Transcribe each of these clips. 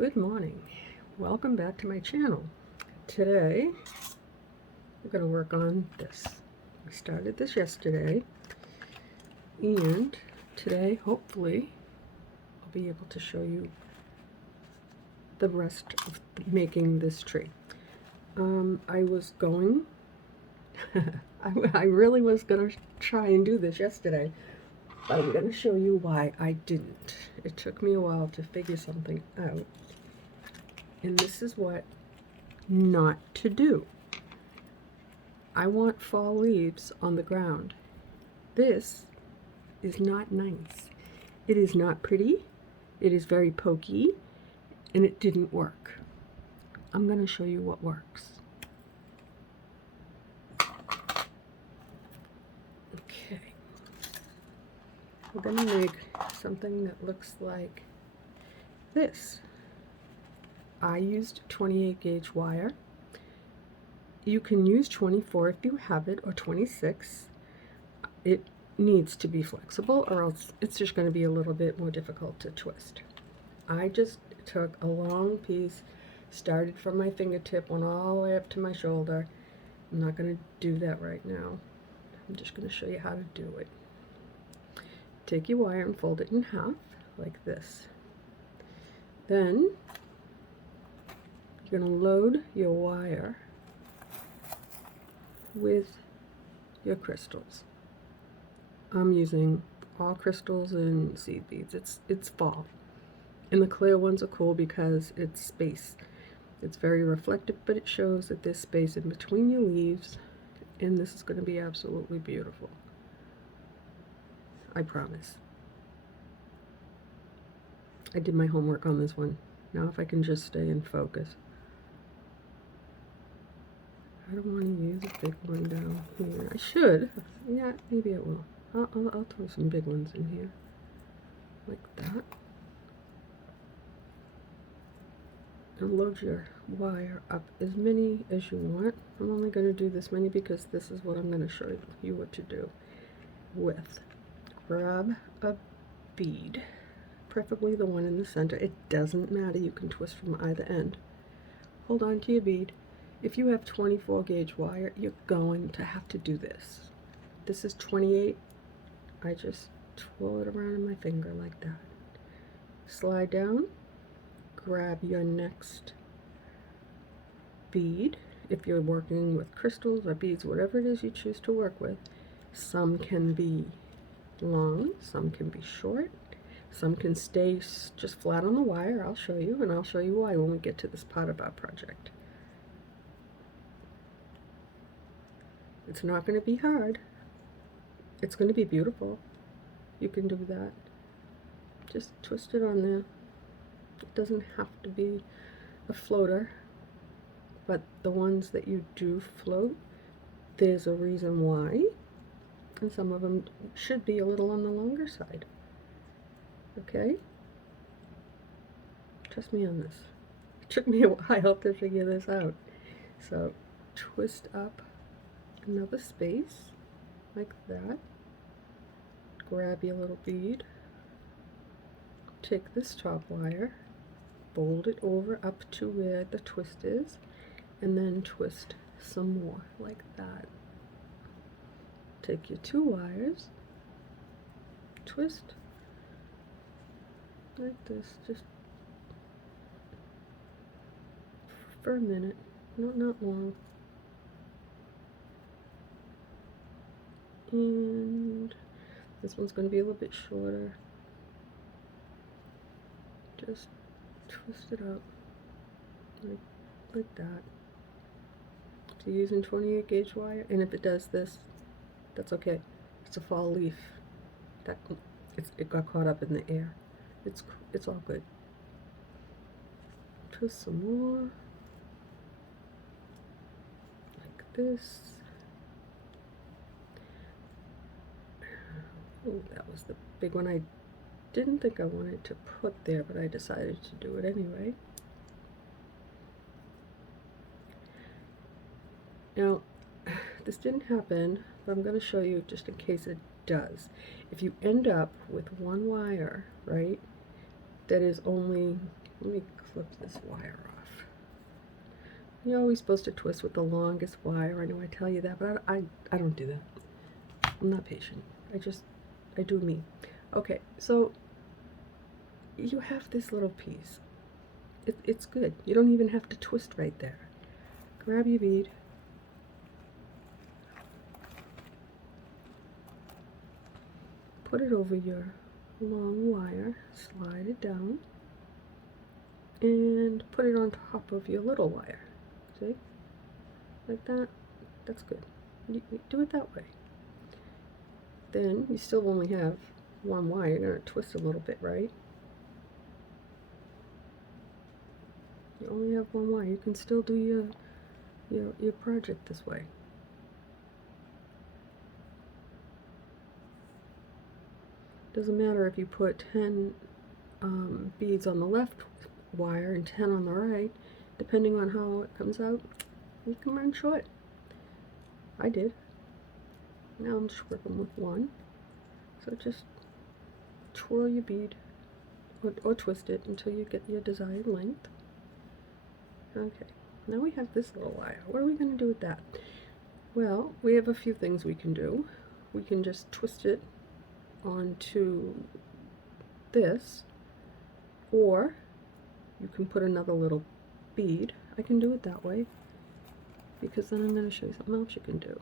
Good morning. Welcome back to my channel. Today we're going to work on this. I started this yesterday, and today hopefully I'll be able to show you the rest of making this tree. I was going I really was going to try and do this yesterday, but I'm going to show you why I didn't. It took me a while to figure something out. And this is what not to do. I want fall leaves on the ground. This is not nice. It is not pretty. It is very pokey, and it didn't work. I'm going to show you what works. Okay. We're going to make something that looks like this. I used 28 gauge wire. You can use 24 if you have it, or 26. It needs to be flexible, or else it's just going to be a little bit more difficult to twist. I just took a long piece, started from my fingertip, went all the way up to my shoulder. I'm not going to do that right now. I'm just going to show you how to do it. Take your wire and fold it in half like this. Then you're going to load your wire with your crystals. I'm using all crystals and seed beads. It's fall. And the clear ones are cool because it's space. It's very reflective, but it shows that there's space in between your leaves, and this is going to be absolutely beautiful. I promise. I did my homework on this one. Now if I can just stay in focus. I don't want to use a big one down here. I should. Yeah, maybe I will. I'll throw some big ones in here. Like that. And load your wire up as many as you want. I'm only going to do this many because this is what I'm going to show you what to do with. Grab a bead, preferably the one in the center. It doesn't matter. You can twist from either end. Hold on to your bead. If you have 24 gauge wire, you're going to have to do this. This is 28. I just twirl it around in my finger like that. Slide down, grab your next bead. If you're working with crystals or beads, whatever it is you choose to work with, some can be long, some can be short, some can stay just flat on the wire. I'll show you, and I'll show you why when we get to this part of our project. It's not going to be hard. It's going to be beautiful. You can do that. Just twist it on there. It doesn't have to be a floater, but the ones that you do float, there's a reason why, and some of them should be a little on the longer side. Okay? Trust me on this. It took me a while to figure this out. So twist up another space like that. Grab your little bead. Take this top wire, fold it over up to where the twist is, and then twist some more like that. Take your two wires, twist like this, just for a minute, not long. And this one's going to be a little bit shorter. Just twist it up like that. So using 28 gauge wire, and if it does this, that's okay. It's a fall leaf. It got caught up in the air. It's all good. Twist some more like this. Oh, that was the big one. I didn't think I wanted to put there, but I decided to do it anyway. Now, this didn't happen, but I'm going to show you just in case it does. If you end up with one wire, right, that is only Let me clip this wire off. You're always supposed to twist with the longest wire. I know I tell you that, but I don't do that. I'm not patient. I do me. Okay, so you have this little piece. It's good. You don't even have to twist right there. Grab your bead. Put it over your long wire, slide it down, and put it on top of your little wire. See? Like that. That's good. You do it that way. Then you still only have one wire. You're going to twist a little bit, right? You only have one wire. You can still do your project this way. Doesn't matter if you put 10 beads on the left wire and 10 on the right. Depending on how it comes out, you can run short. I did. Now I'm just working with one. So just twirl your bead or twist it until you get your desired length. Okay, now we have this little wire. What are we going to do with that? Well, we have a few things we can do. We can just twist it onto this, or you can put another little bead. I can do it that way because then I'm going to show you something else you can do.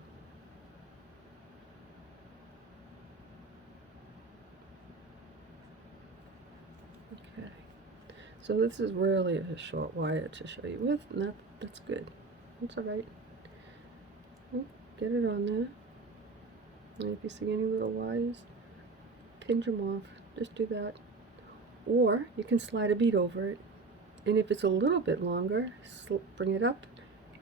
Okay, so this is really a short wire to show you with, and that's good. That's alright. Get it on there. And if you see any little wires, pinch them off. Just do that. Or you can slide a bead over it. And if it's a little bit longer, bring it up.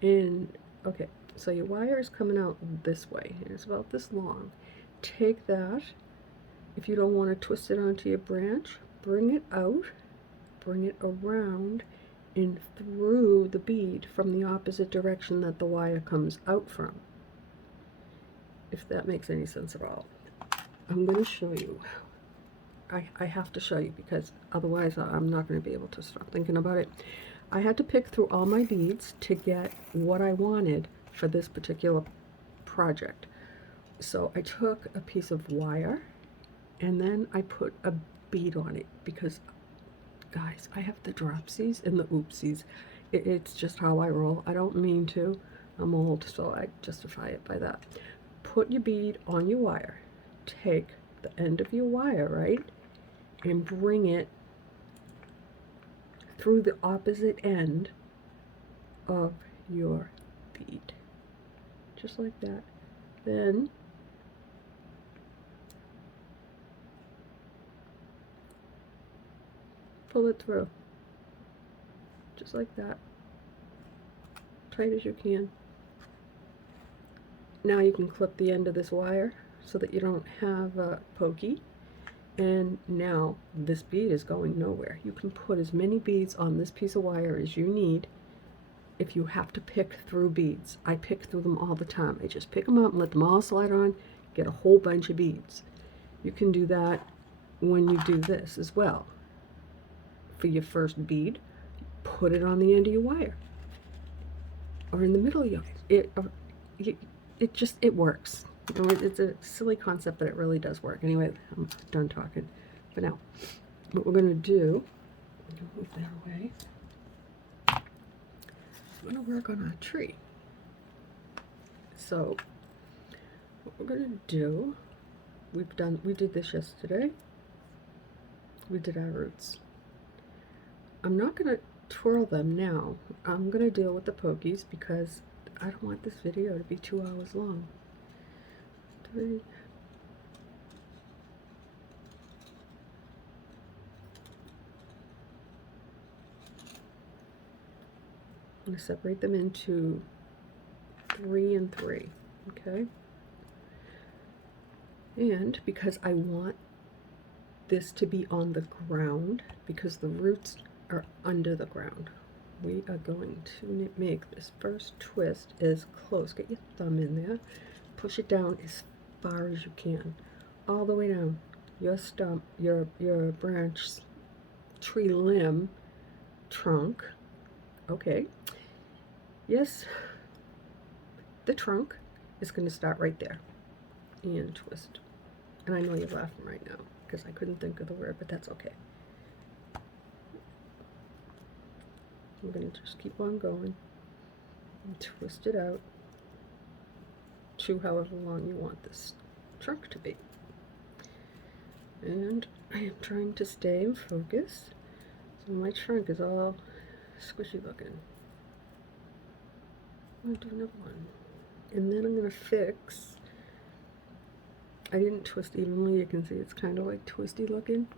And okay, so your wire is coming out this way. And it's about this long. Take that. If you don't want to twist it onto your branch, bring it out. Bring it around and through the bead from the opposite direction that the wire comes out from. If that makes any sense at all. I'm going to show you. I have to show you because otherwise I'm not going to be able to stop thinking about it. I had to pick through all my beads to get what I wanted for this particular project. So I took a piece of wire and then I put a bead on it because, guys, I have the dropsies and the oopsies. It's just how I roll. I don't mean to. I'm old, so I justify it by that. Put your bead on your wire. Take the end of your wire, right, and bring it through the opposite end of your bead. Just like that. Then pull it through. Just like that. Tight as you can. Now you can clip the end of this wire so that you don't have a pokey. And now this bead is going nowhere. You can put as many beads on this piece of wire as you need if you have to pick through beads. I pick through them all the time. I just pick them up and let them all slide on, get a whole bunch of beads. You can do that when you do this as well. For your first bead, put it on the end of your wire or in the middle of your it works. It's a silly concept, but it really does work. Anyway, I'm done talking for now. What we're going to do, I'm going to move that away. I'm going to work on our tree. So what we're going to do, we did this yesterday. We did our roots. I'm not going to twirl them now. I'm going to deal with the pokies because I don't want this video to be 2 hours long. 3. I'm going to separate them into 3 and 3, okay? And because I want this to be on the ground, because the roots are under the ground, we are going to make this first twist as close. Get your thumb in there. Push it down as far as you can. All the way down. Your stump, your branch, tree limb trunk. Okay. Yes, the trunk is going to start right there and twist. And I know you're laughing right now because I couldn't think of the word, but that's okay. I'm going to just keep on going and twist it out to however long you want this trunk to be. And I am trying to stay in focus. So my trunk is all squishy looking. I'm going to do another one. And then I'm going to fix. I didn't twist evenly. You can see it's kind of like twisty looking.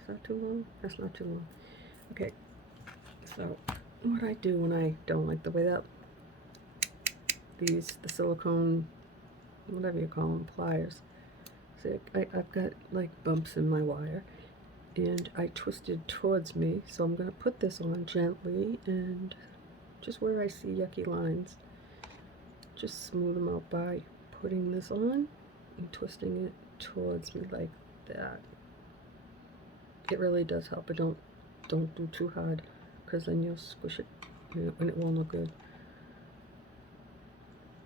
Is that too long? That's not too long. Okay. So what I do when I don't like the way that the silicone, whatever you call them, pliers. See, I've got like bumps in my wire, and I twisted towards me, so I'm going to put this on gently, and just where I see yucky lines, just smooth them out by putting this on and twisting it towards me like that. It really does help, but don't do too hard, because then you'll squish it, and it won't look good.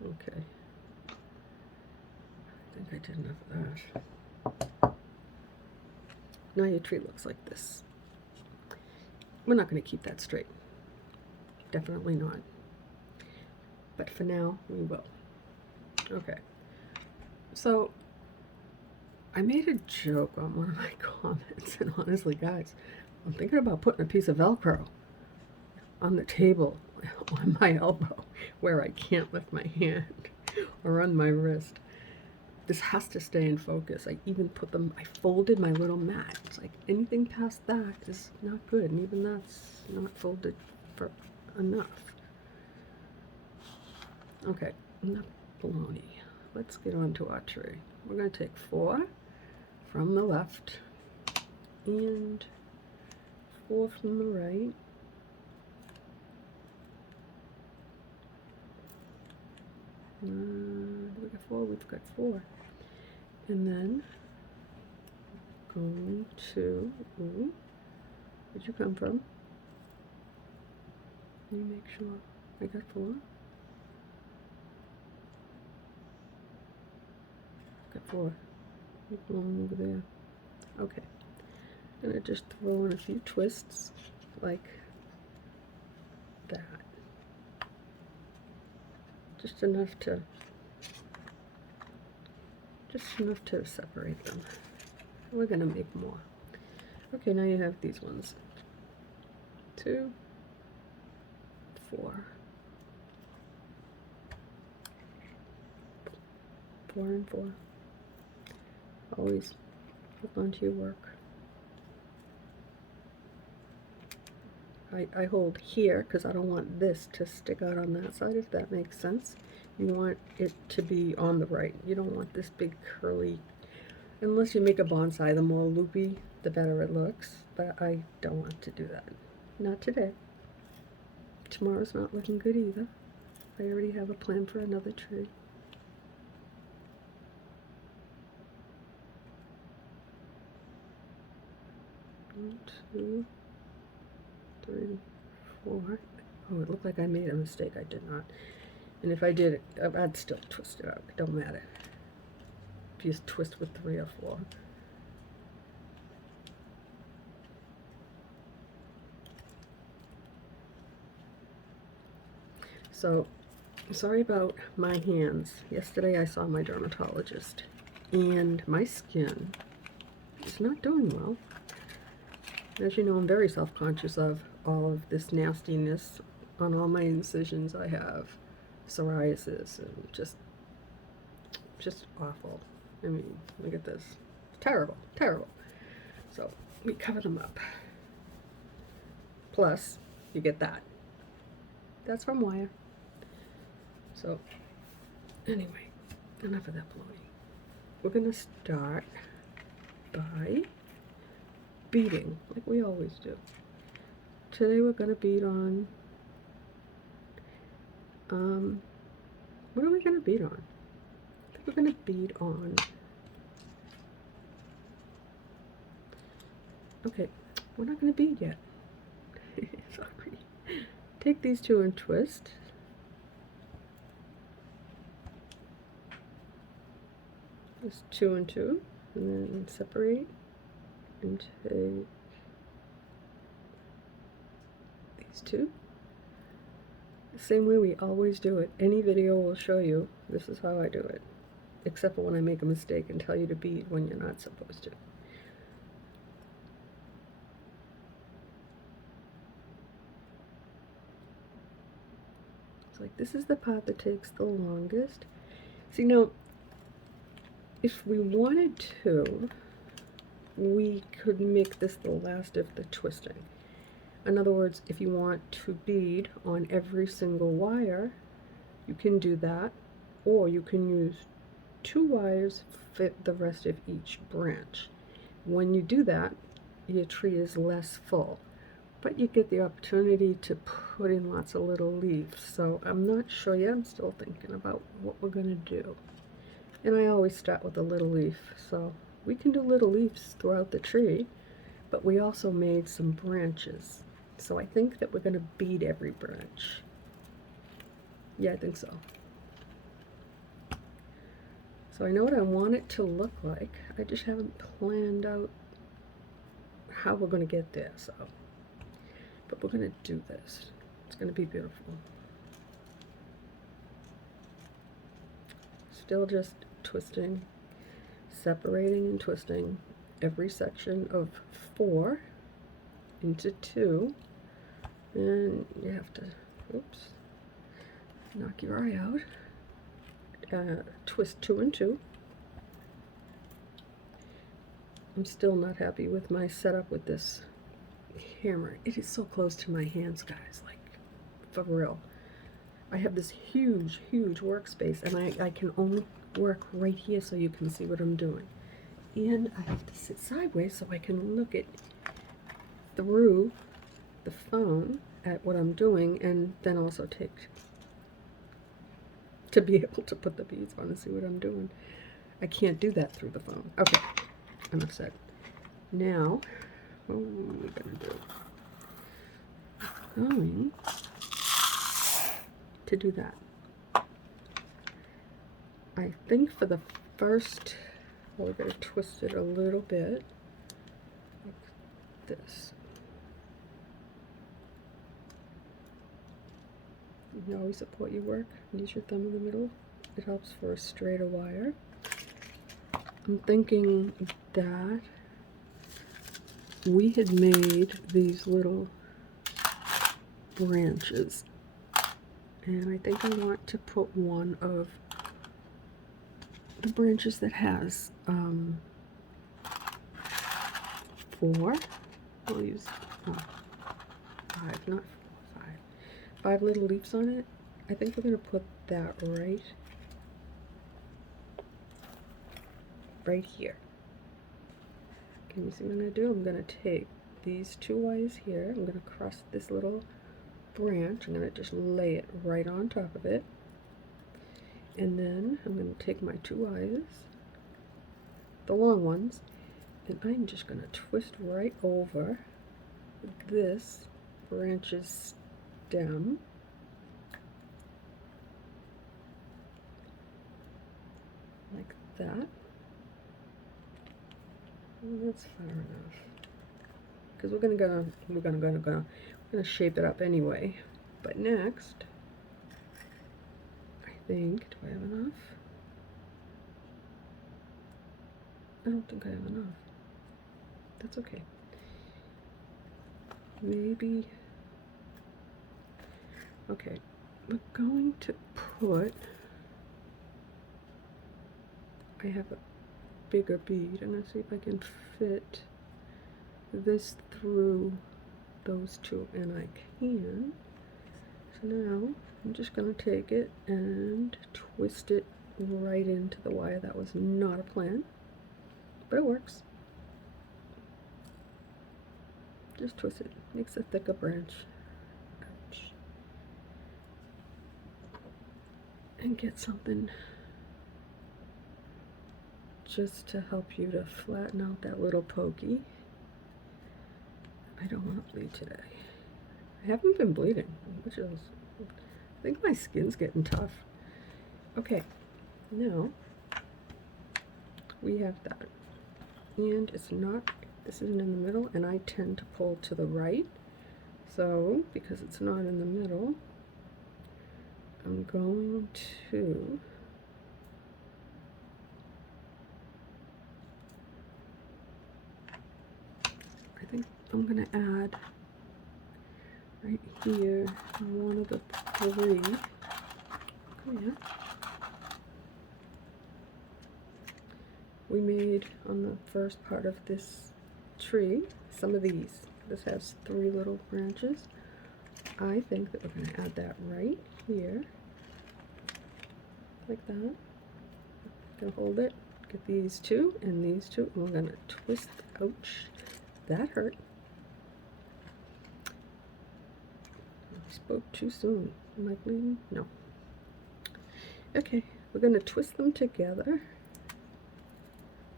Okay. I think I did enough of that. Now your tree looks like this. We're not going to keep that straight. Definitely not. But for now, we will. Okay. So, I made a joke on one of my comments, and honestly, guys, I'm thinking about putting a piece of Velcro on the table on my elbow where I can't lift my hand or on my wrist. This has to stay in focus. I even put them, I folded my little mat. It's like anything past that is not good, and even that's not folded for enough. Okay, enough baloney. Let's get on to our tree. We're going to take 4 from the left and 4 from the right. We got 4, we've got 4. And then going to, where'd you come from? Let me make sure I got 4. Got 4. You belong over there. Okay. I'm gonna just throw in a few twists like that. Just enough to separate them. We're gonna make more. Okay, now you have these ones. 2, 4. 4 and 4. Always hold on to your work. I hold here because I don't want this to stick out on that side, if that makes sense. You want it to be on the right. You don't want this big curly, unless you make a bonsai, the more loopy, the better it looks. But I don't want to do that. Not today. Tomorrow's not looking good either. I already have a plan for another tree. 1, 2, 3, 4. Oh, it looked like I made a mistake. I did not. And if I did, I'd still twist it out. It don't matter. If you just twist with 3 or 4. So, sorry about my hands. Yesterday I saw my dermatologist, and my skin is not doing well. As you know, I'm very self-conscious of all of this nastiness on all my incisions. I have psoriasis and just awful. I mean, look at this. Terrible, terrible. So we cover them up. Plus, you get that. That's from wire. So, anyway, enough of that baloney. We're going to start by beading, like we always do. Today we're going to bead on, what are we going to bead on? I think we're going to bead on, okay, we're not going to bead yet. Sorry. Take these two and twist. Just 2 and 2, and then separate and take these two. The same way we always do it. Any video will show you this is how I do it, except for when I make a mistake and tell you to bead when you're not supposed to. It's like this is the part that takes the longest. See, now if we wanted to, we could make this the last of the twisting. In other words, if you want to bead on every single wire, you can do that, or you can use 2 wires fit the rest of each branch. When you do that, your tree is less full, but you get the opportunity to put in lots of little leaves. So I'm not sure yet. I'm still thinking about what we're going to do. And I always start with a little leaf, so we can do little leaves throughout the tree, but we also made some branches. So I think that we're going to bead every branch. Yeah, I think so. So I know what I want it to look like. I just haven't planned out how we're going to get there, so. But we're going to do this. It's going to be beautiful. Still just twisting, separating and twisting every section of 4 into 2, and you have to, oops, knock your eye out, twist 2 and 2. I'm still not happy with my setup with this hammer. It is so close to my hands, guys, like, for real. I have this huge workspace, and I can only work right here so you can see what I'm doing. And I have to sit sideways so I can look at through the phone at what I'm doing, and then also take to be able to put the beads on and see what I'm doing. I can't do that through the phone. Okay, enough said. Now, what are we gonna do? Going to do that. I think for the first, well, we're going to twist it a little bit like this. You always support your work. Use your thumb in the middle. It helps for a straighter wire. I'm thinking that we had made these little branches, and I think I want to put one of the branches that has 4, I'll use 5, not 4, 5 little leaves on it. I think we're going to put that right here. Can you see what I'm going to do? I'm going to take these 2 wires here, I'm going to cross this little branch, I'm going to just lay it right on top of it, and then I'm going to take my 2 wires, the long ones, and I'm just going to twist right over this branch's stem, like that. Well, that's far enough, because we're gonna shape it up anyway. But next, I think, do I have enough? I don't think I have enough. That's okay. Maybe. Okay, we're going to put. I have a bigger bead. I'm going to see if I can fit this through those 2, and I can. So now I'm just going to take it and twist it right into the wire. That was not a plan, but it works. Just twist it. Makes a thicker branch. Ouch. And get something just to help you to flatten out that little pokey. I don't want to bleed today. I haven't been bleeding, which is, I think my skin's getting tough. Okay, now we have that. And it's not, this isn't in the middle, and I tend to pull to the right. So, because it's not in the middle, I'm going to I think I'm going to add right here one of the three. Oh, yeah. We made on the first part of this tree some of these. This has 3 little branches. I think that we're going to add that right here, like that. Gonna hold it, get these 2 and these 2, and we're going to twist. Ouch, that hurt. I spoke too soon. Am I bleeding? No. Okay, we're going to twist them together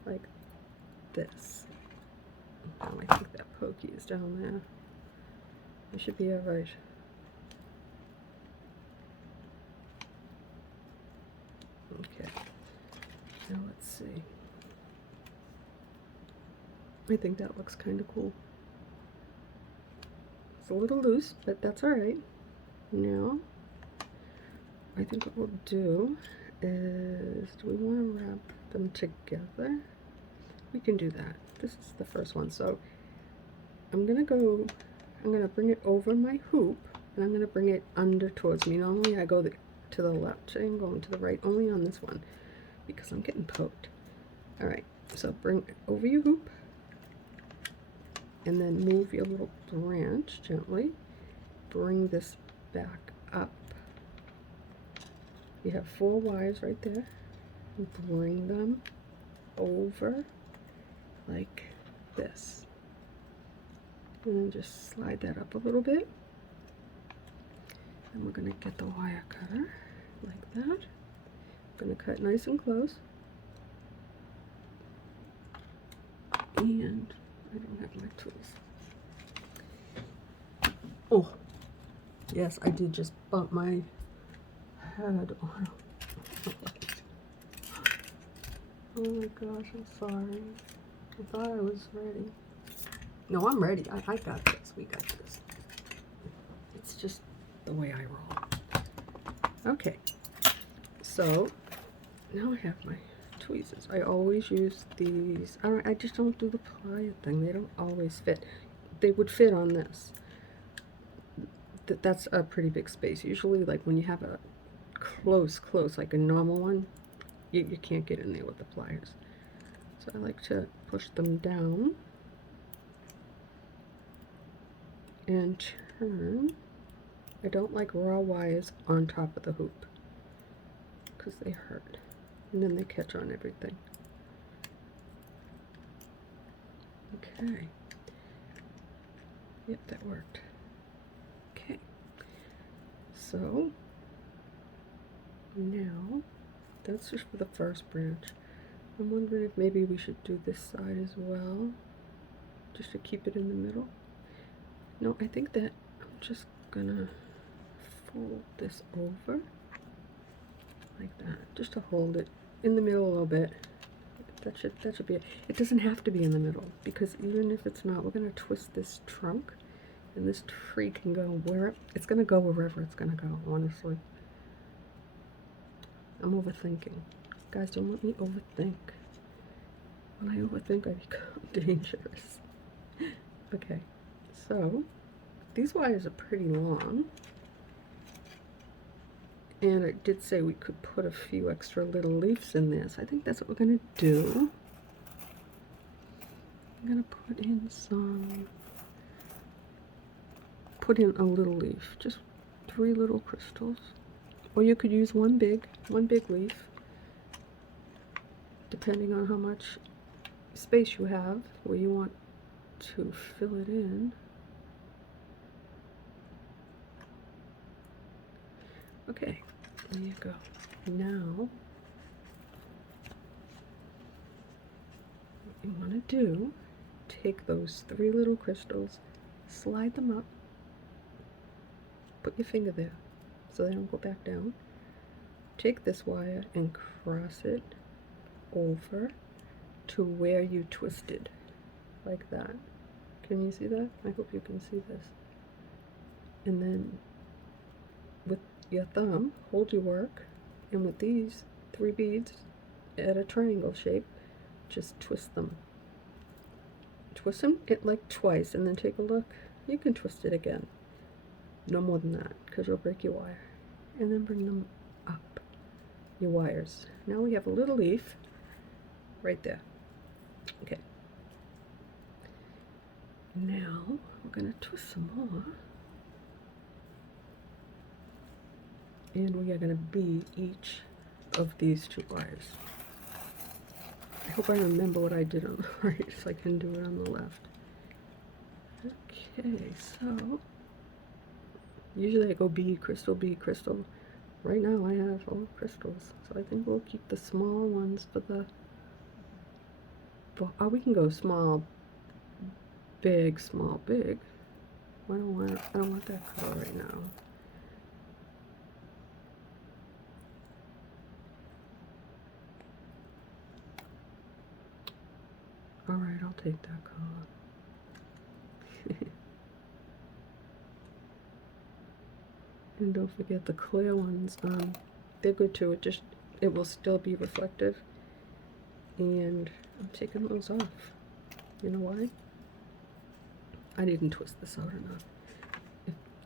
like this. Oh, I think that pokey is down there. I should be alright. Okay, now let's see. I think that looks kind of cool. It's a little loose, but that's alright. Now, I think what we'll do is, do we want to wrap them together? We can do that. This is the first one. So I'm going to bring it over my hoop, and I'm going to bring it under towards me. Normally I go to the left. Today I'm going to the right, only on this one, because I'm getting poked. Alright, so bring it over your hoop, and then move your little branch gently. Bring this back up. You have 4 wires right there. Bring them over like this. And then just slide that up a little bit. And we're going to get the wire cutter like that. I'm going to cut nice and close. And I don't have my tools. Oh, yes, I did just bump my head on. Oh my gosh, I'm sorry. I thought I was ready. No, I'm ready. I got this. We got this. It's just the way I roll. Okay, so now I have my tweezers. I always use these. I just don't do the plier thing. They don't always fit. They would fit on this. That's a pretty big space. Usually, like when you have a close, like a normal one, you can't get in there with the pliers. So I like to push them down and turn. I don't like raw wires on top of the hoop because they hurt and then they catch on everything. Okay. Yep, that worked. Okay. So now that's just for the first branch. I'm wondering if maybe we should do this side as well, just to keep it in the middle. No, I think that I'm just gonna fold this over like that, just to hold it in the middle a little bit. That should be it. It doesn't have to be in the middle, because even if it's not, we're gonna twist this trunk, and this tree can go where it's gonna go, wherever it's gonna go. Honestly, I'm overthinking. Guys, don't let me overthink. When I overthink, I become dangerous. Okay, so these wires are pretty long. And it did say we could put a few extra little leaves in there, so I think that's what we're going to do. I'm going to put in a little leaf, just 3 little crystals. Or you could use one big leaf, depending on how much space you have where you want to fill it in. Okay, there you go. Now, what you want to do, take those 3 little crystals, slide them up put your finger there so they don't go back down. Take this wire and cross it over to where you twisted, like that. Can you see that? I hope you can see this. And then with your thumb, hold your work, and with these 3 beads at a triangle shape, just twist them. Twist them like twice, and then take a look. You can twist it again. No more than that, because you'll break your wire. And then bring them up, your wires. Now we have a little leaf right there. Okay. Now we're going to twist some more. And we are going to bead each of these 2 wires. I hope I remember what I did on the right so I can do it on the left. Okay, so usually I go bead, crystal, bead, crystal. Right now I have all crystals, so I think we'll keep the small ones for the... Oh, we can go small, big, small, big. I don't want that color right now. Alright, I'll take that color. And don't forget the clear ones, they're good too. It will still be reflective. And I'm taking those off. You know why? I didn't twist this out enough.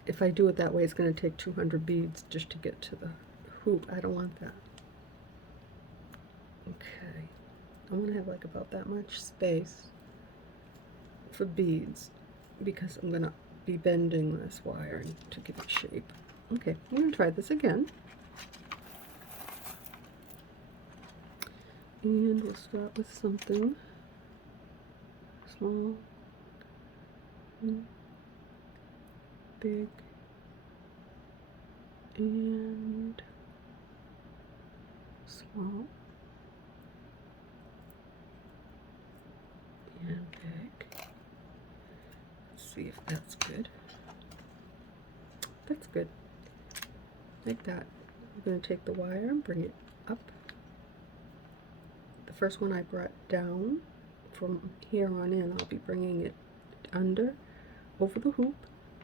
If I do it that way, it's going to take 200 beads just to get to the hoop. I don't want that. Okay. I want to have like about that much space for beads because I'm going to be bending this wire to give it shape. Okay, I'm going to try this again. And we'll start with something small, big, and small, and big. Let's see if that's good. That's good. Like that. I'm going to take the wire and bring it up. The first one I brought down, from here on in, I'll be bringing it under, over the hoop,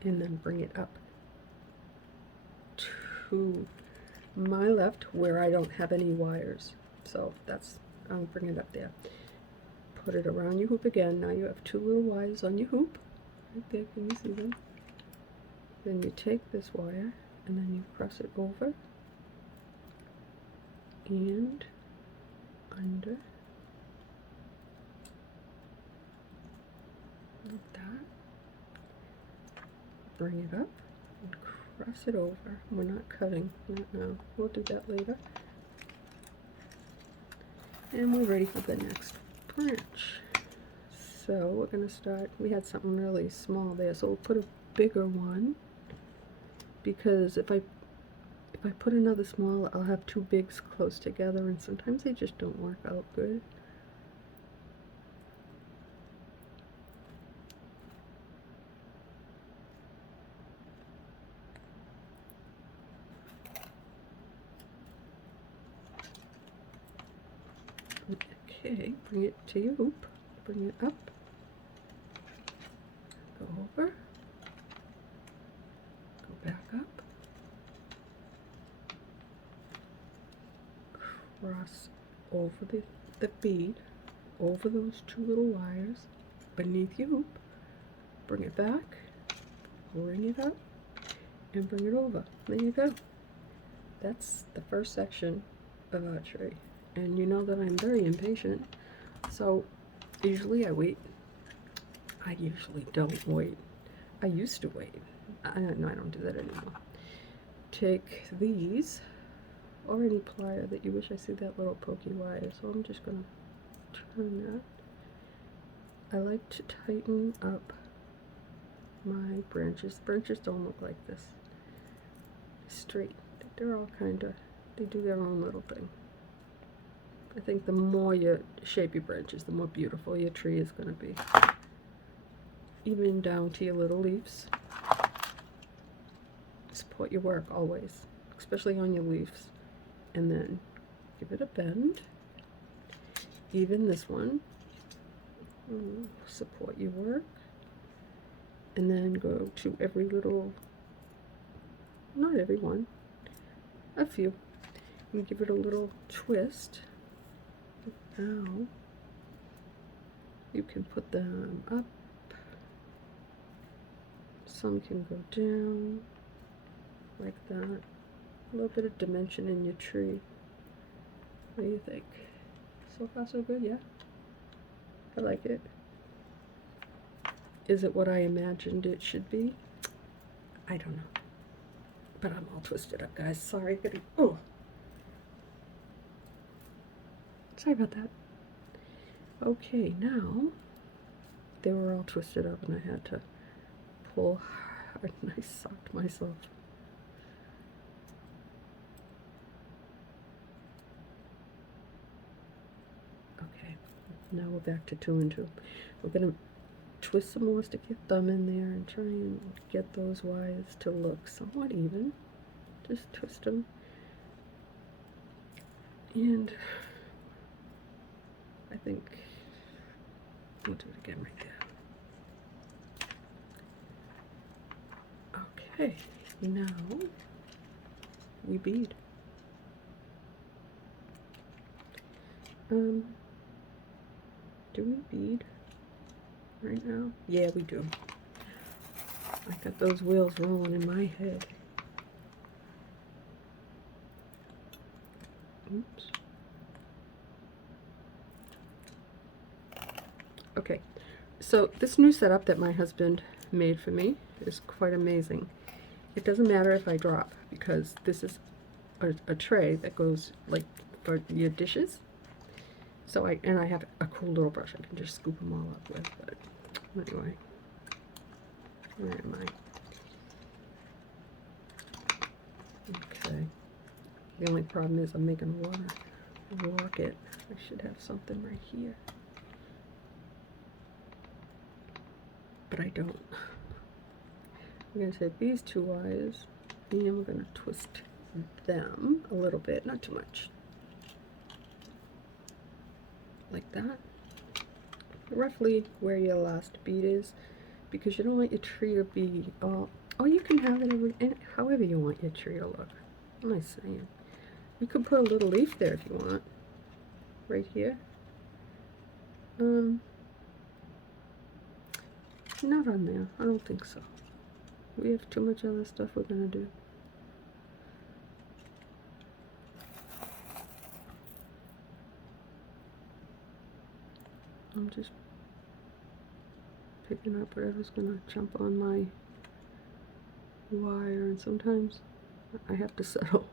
and then bring it up to my left where I don't have any wires. So I'll bring it up there. Put it around your hoop again. Now you have 2 little wires on your hoop. Right there, can you see them? Then you take this wire and then you cross it over and under, like that. Bring it up and cross it over. We're not cutting, not now. We'll do that later. And we're ready for the next branch. So we're going to start, we had something really small there, so we'll put a bigger one, because if I put another small, I'll have 2 bigs close together, and sometimes they just don't work out good. Okay, bring it to your hoop, bring it up, go over, go back up, cross over the bead, over those 2 little wires, beneath your hoop, bring it back, bring it up, and bring it over. There you go. That's the first section of archery. And you know that I'm very impatient, so usually I wait. I usually don't wait. I used to wait. No, I don't do that anymore. Take these, or any plier that you wish. I see that little pokey wire, so I'm just going to turn that. I like to tighten up my branches. Branches don't look like this. Straight. They're all kind of, they do their own little thing. I think the more you shape your branches, the more beautiful your tree is going to be. Even down to your little leaves. support your work always, especially on your leaves. And then give it a bend. Even this one. Support your work. And then go to every little, not every one, a few. And give it a little twist. Now you can put them up. Some can go down like that. A little bit of dimension in your tree. What do you think? So far so good, yeah? I like it. Is it what I imagined it should be? I don't know. But I'm all twisted up, guys. Sorry. Oh. Sorry about that. Okay, now they were all twisted up and I had to pull hard and I socked myself. Okay, now we're back to 2 and 2. We're going to twist some more, stick your thumb in there and try and get those wires to look somewhat even. Just twist them. And I think we'll do it again right there. Okay, now we bead. Do we bead right now? Yeah, we do. I got those wheels rolling in my head. Oops. Okay, so this new setup that my husband made for me is quite amazing. It doesn't matter if I drop because this is a tray that goes like for your dishes. So I have a cool little brush I can just scoop them all up with. But anyway, where am I? Okay. The only problem is I'm making a rocket. I should have something right here. But I don't. I'm going to take these 2 wires and we're going to twist them a little bit, not too much. Like that. Roughly where your last bead is, because you don't want your tree to be all, you can have it however you want your tree to look. What am I saying? You could put a little leaf there if you want. Right here. Not on there. I don't think so. We have too much other stuff we're gonna do. I'm just picking up whatever's gonna jump on my wire, and sometimes I have to settle.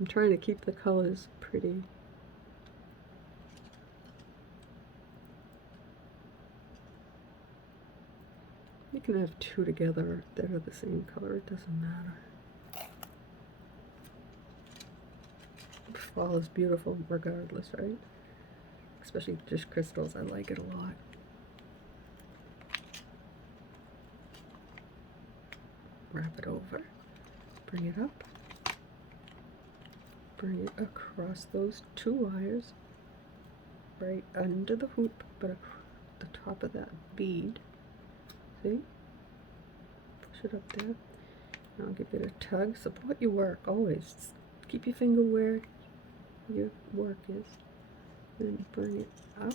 I'm trying to keep the colors pretty. You can have 2 together that are the same color, it doesn't matter. Fall is beautiful regardless, right? Especially just crystals, I like it a lot. Wrap it over, bring it up, bring it across those 2 wires, right under the hoop, but the top of that bead. See? Push it up there. Now give it a tug. Support your work always. Keep your finger where your work is. Then bring it up.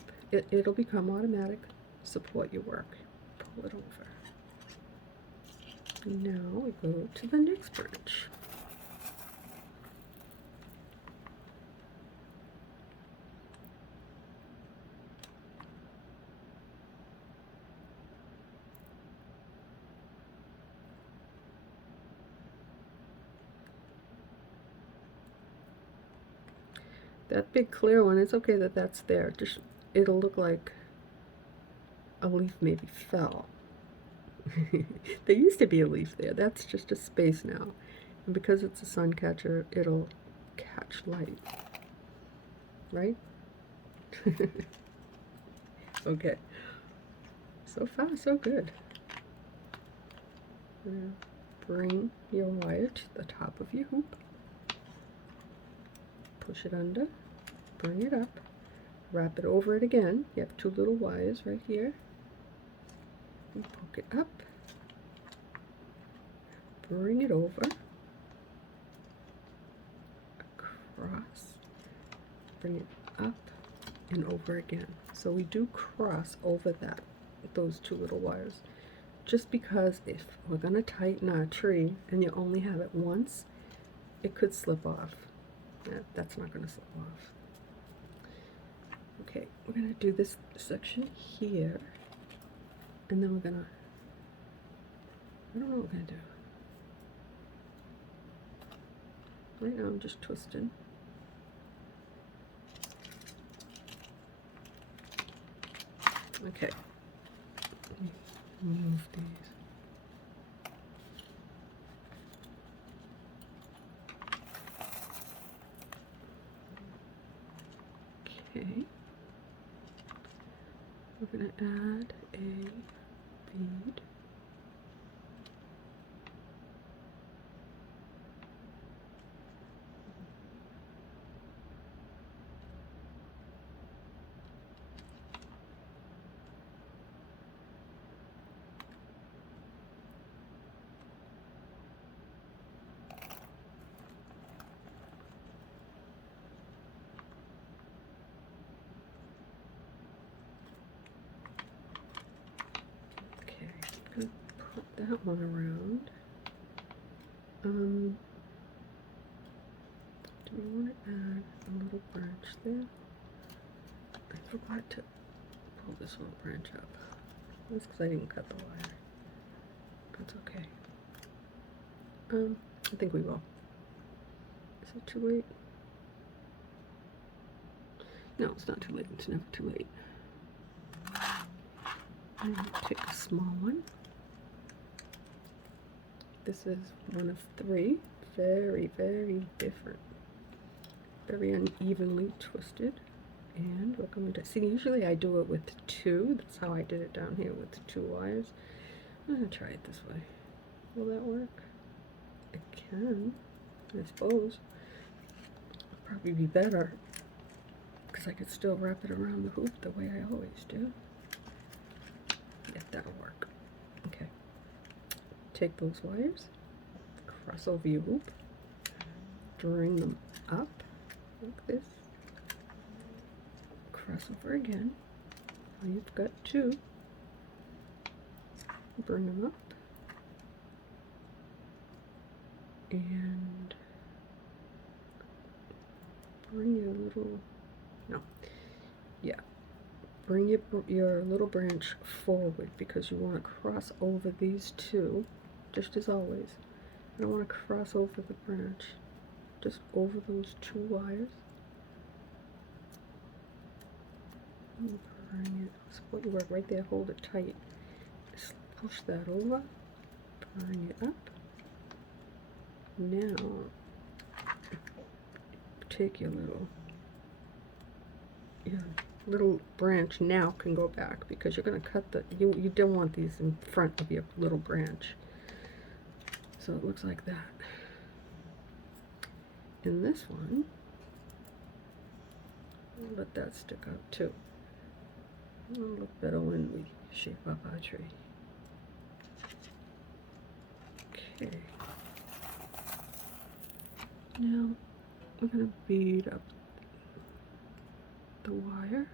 It'll become automatic. Support your work. Pull it over. Now we go to the next branch. That big clear one, it's okay that that's there. Just it'll look like a leaf maybe fell. There used to be a leaf there. That's just a space now. And because it's a sun catcher, it'll catch light. Right? Okay. So far, so good. bring your wire to the top of your hoop, push it under, bring it up, wrap it over it again. You have two little wires right here, and poke it up, bring it over, across, bring it up and over again. So we do cross over those two little wires, just because if we're going to tighten our tree and you only have it once, it could slip off. That's not going to slip off. Okay, we're going to do this section here, and then we're going to, I don't know what we're going to do. Right now I'm just twisting. Okay, let me move these. Okay, we're going to add a bead. Put that one around. Do we want to add a little branch there? I forgot to pull this little branch up. That's because I didn't cut the wire. That's okay. I think we will. Is it too late? No, it's not too late. It's never too late. I'm going to take a small one. This is one of three. Very, very different. Very unevenly twisted. And we're going to see, usually I do it with two. That's how I did it down here with two wires. I'm going to try it this way. Will that work? It can, I suppose. It'll probably be better, because I could still wrap it around the hoop the way I always do. Yeah, that'll work. Okay. Take those wires, cross over your hoop, bring them up like this, cross over again. Now you've got two. Bring them up and bring your little, no, yeah, bring your little branch forward, because you want to cross over these two, just as always. I don't want to cross over the branch, just over those two wires. And bring it, support your work right there, hold it tight. Just push that over, bring it up. Now, take your little branch now can go back, because you're going to cut you don't want these in front of your little branch. So it looks like that. In this one, I'll let that stick out too. It'll look better when we shape up our tree. Okay. Now we're going to bead up the wire.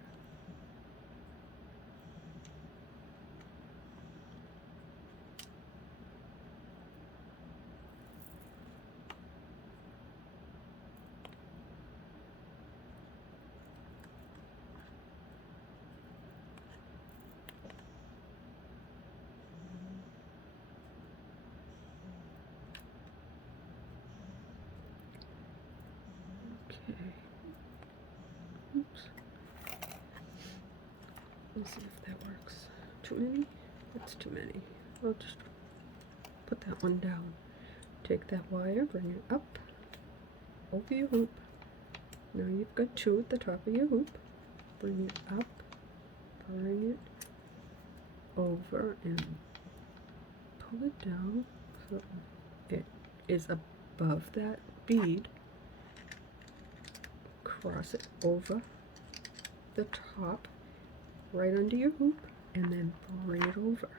Oops. Let's see if that works. Too many? That's too many. I'll just put that one down. Take that wire, bring it up over your hoop. Now you've got two at the top of your hoop. Bring it up, bring it over, and pull it down. So it is above that bead, cross it over the top, right under your hoop, and then bring it over.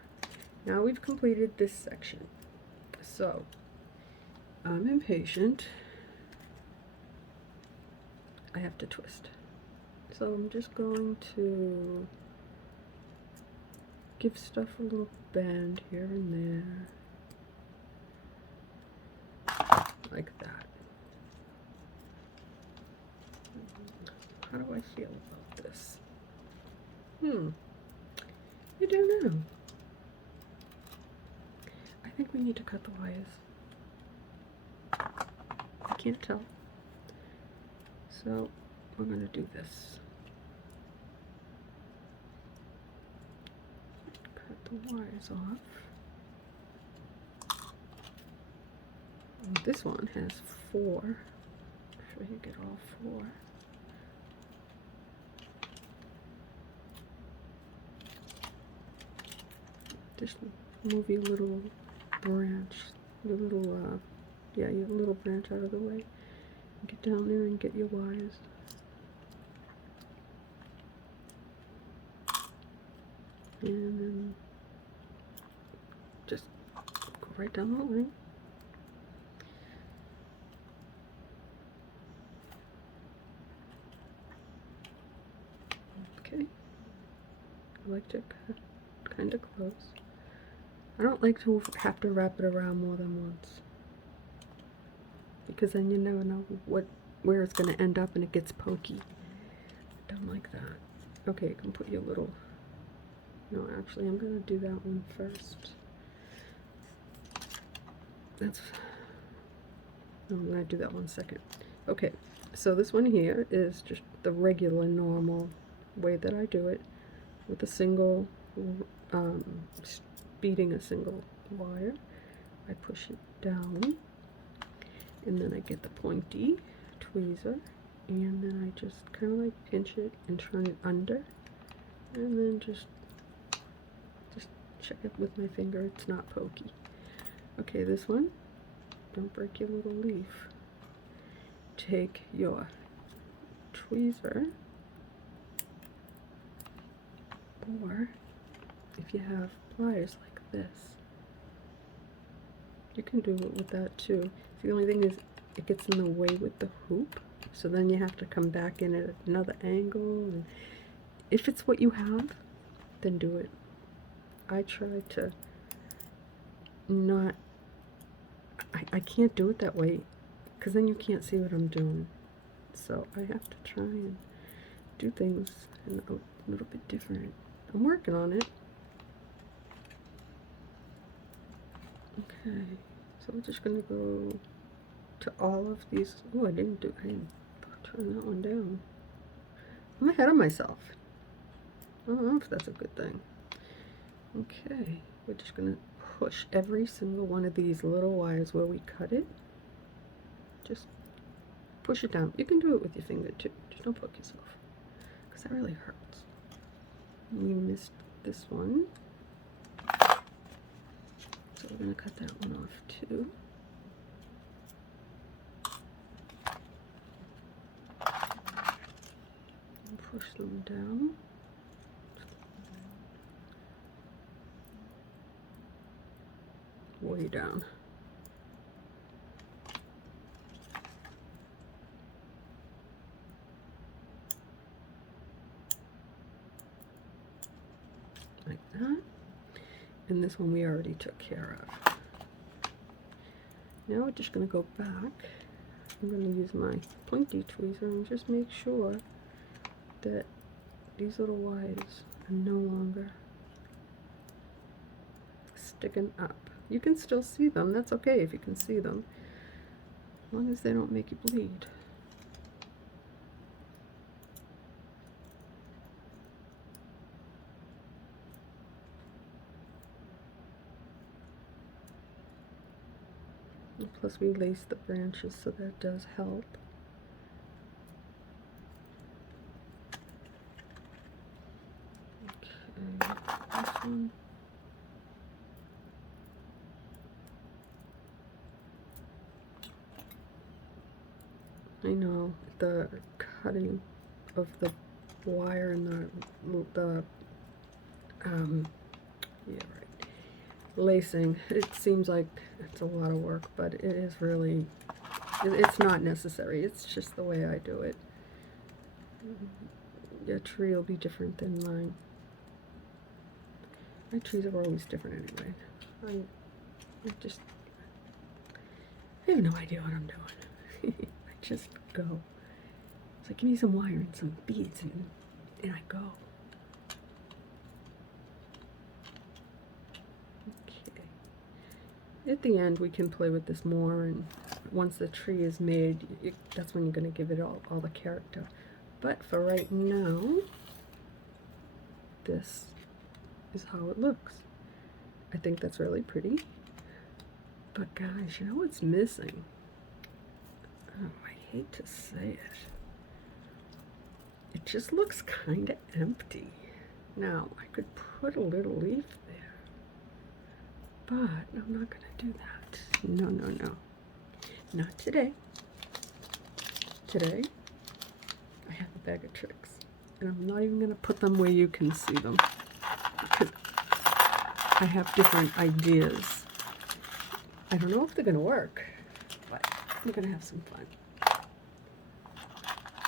Now we've completed this section. So I'm impatient. I have to twist. So I'm just going to give stuff a little bend here and there, like that. How do I feel about this? I don't know. I think we need to cut the wires. I can't tell. So we're going to do this. Cut the wires off. And this one has 4. Make sure you get all 4. Just move your little branch, your little, yeah, your little branch out of the way. Get down there and get your wires. And then just go right down the line. Okay. I like to cut kind of close. I don't like to have to wrap it around more than once, because then you never know where it's going to end up and it gets pokey. Don't like that. Okay, you can put your little, no, actually I'm going to do that one first. No, I'm going to do that one second. Okay, so this one here is just the regular normal way that I do it, with a single, beading a single wire. I push it down, and then I get the pointy tweezer, and then I just kind of like pinch it and turn it under, and then just check it with my finger it's not pokey. Okay, this one, don't break your little leaf. Take your tweezer, or if you have pliers like this, you can do it with that too. The only thing is it gets in the way with the hoop, so then you have to come back in at another angle. And if it's what you have, then do it. I try to not, I can't do it that way, because then you can't see what I'm doing. So I have to try and do things a little bit different. I'm working on it. Okay, so we're just gonna go to all of these. Oh, I didn't turn that one down. I'm ahead of myself. I don't know if that's a good thing. Okay, we're just gonna push every single one of these little wires where we cut it. Just push it down. You can do it with your finger too. Just don't poke yourself, because that really hurts. We missed this one, so we're gonna cut that one off too. And push them down. Way down. Like that. And this one we already took care of. Now we're just going to go back. I'm going to use my pointy tweezer and just make sure that these little wires are no longer sticking up. You can still see them. That's okay if you can see them, as long as they don't make you bleed. And plus we lace the branches, so that does help. Okay, this one. I know the cutting of the wire and the yeah, right, lacing. It seems like it's a lot of work, but it is really, it's not necessary. It's just the way I do it. Your tree will be different than mine. My trees are always different anyway. I have no idea what I'm doing. I just go. It's like, give me some wire and some beads, and I go. Okay. At the end, we can play with this more, and once the tree is made, that's when you're going to give it all the character. But for right now, this is how it looks. I think that's really pretty. But guys, you know what's missing? Oh, I hate to say it. It just looks kind of empty. Now, I could put a little leaf there, but I'm not going to do that. No, no, no. Not today. Today, I have a bag of tricks, and I'm not even going to put them where you can see them, because I have different ideas. I don't know if they're going to work, but we're going to have some fun.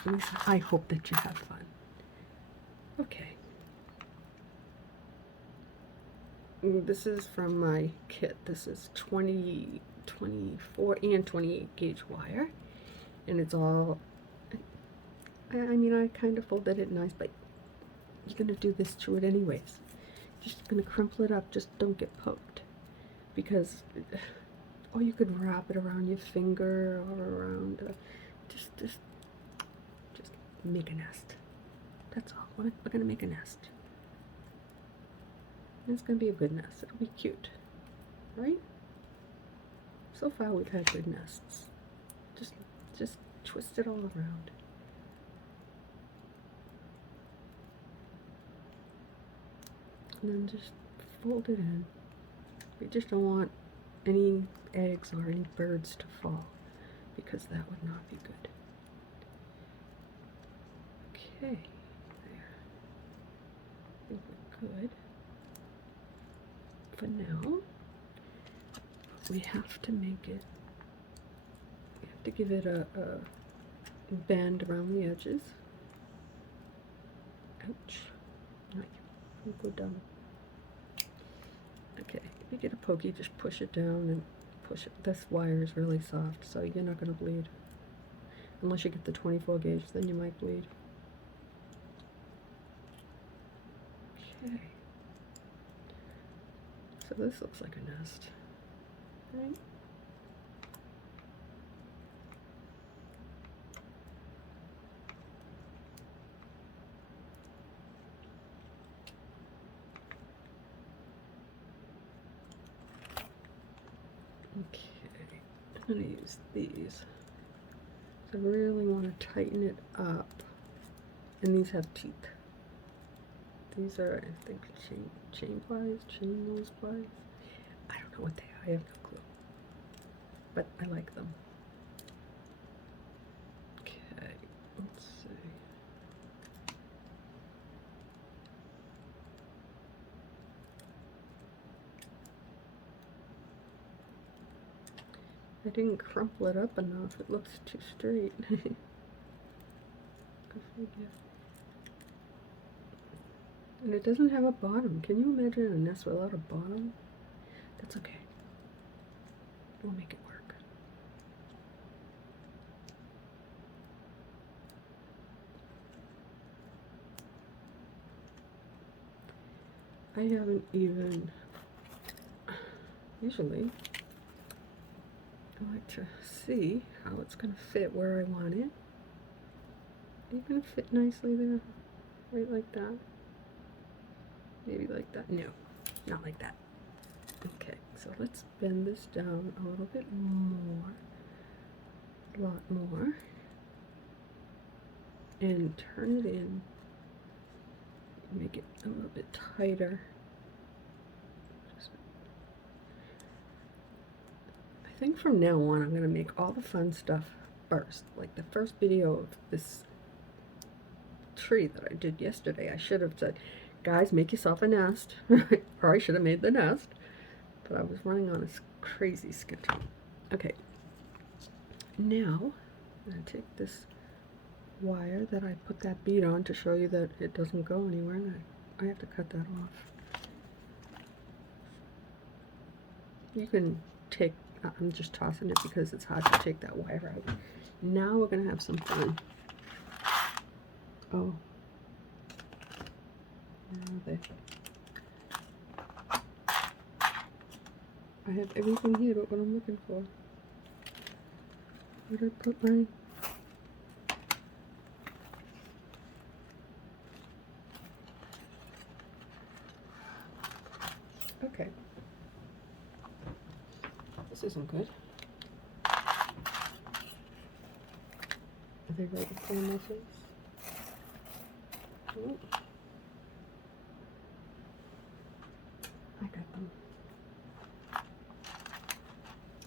At least I hope that you have fun. Okay. This is from my kit. This is 20, 24, and 28 gauge wire. And it's all, I mean, I kind of folded it nice, but you're going to do this to it anyways. Just going to crumple it up. Just don't get poked. Because, or you could wrap it around your finger or around, just make a nest. That's all. We're going to make a nest. And it's going to be a good nest. It'll be cute. Right? So far we've had good nests. Just twist it all around. And then just fold it in. We just don't want any eggs or any birds to fall, because that would not be good. Okay, there. I think we're good. For now, we have to make it, we have to give it a bend around the edges. Ouch. I'll go down. Okay, if you get a pokey, just push it down and push it. This wire is really soft, so you're not going to bleed. Unless you get the 24 gauge, then you might bleed. Okay. So this looks like a nest, right? Okay, I'm going to use these. So I really want to tighten it up. And these have teeth. These are, I think, chain plies, chain nose plies. I don't know what they are. I have no clue. But I like them. Okay, let's see. I didn't crumple it up enough. It looks too straight. Go figure. And it doesn't have a bottom. Can you imagine a nest without a bottom? That's okay. We'll make it work. I haven't even, usually, I like to see how it's going to fit where I want it. Are you going to fit nicely there? Right like that? Maybe like that. No, not like that. Okay, so let's bend this down a little bit more, a lot more, and turn it in, make it a little bit tighter. I think from now on I'm going to make all the fun stuff first, like the first video of this tree that I did yesterday, I should have said, guys, make yourself a nest, or I should have made the nest, but I was running on a crazy schedule. Okay, now I'm going to take this wire that I put that bead on to show you that it doesn't go anywhere, and I have to cut that off. You can take, I'm just tossing it because it's hard to take that wire out. Now we're going to have some fun. Oh, where are they? I have everything here but what I'm looking for. Where did I put my... Okay. This isn't good. Are they right in front of my face? Oh. I got them.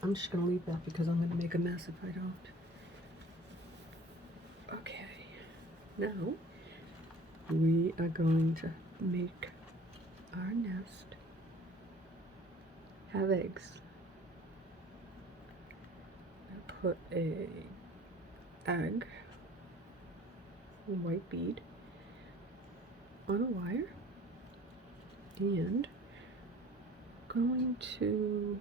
I'm just going to leave that because I'm going to make a mess if I don't. Okay. Now, we are going to make our nest have eggs. I put a egg, a white bead, on a wire, and going to,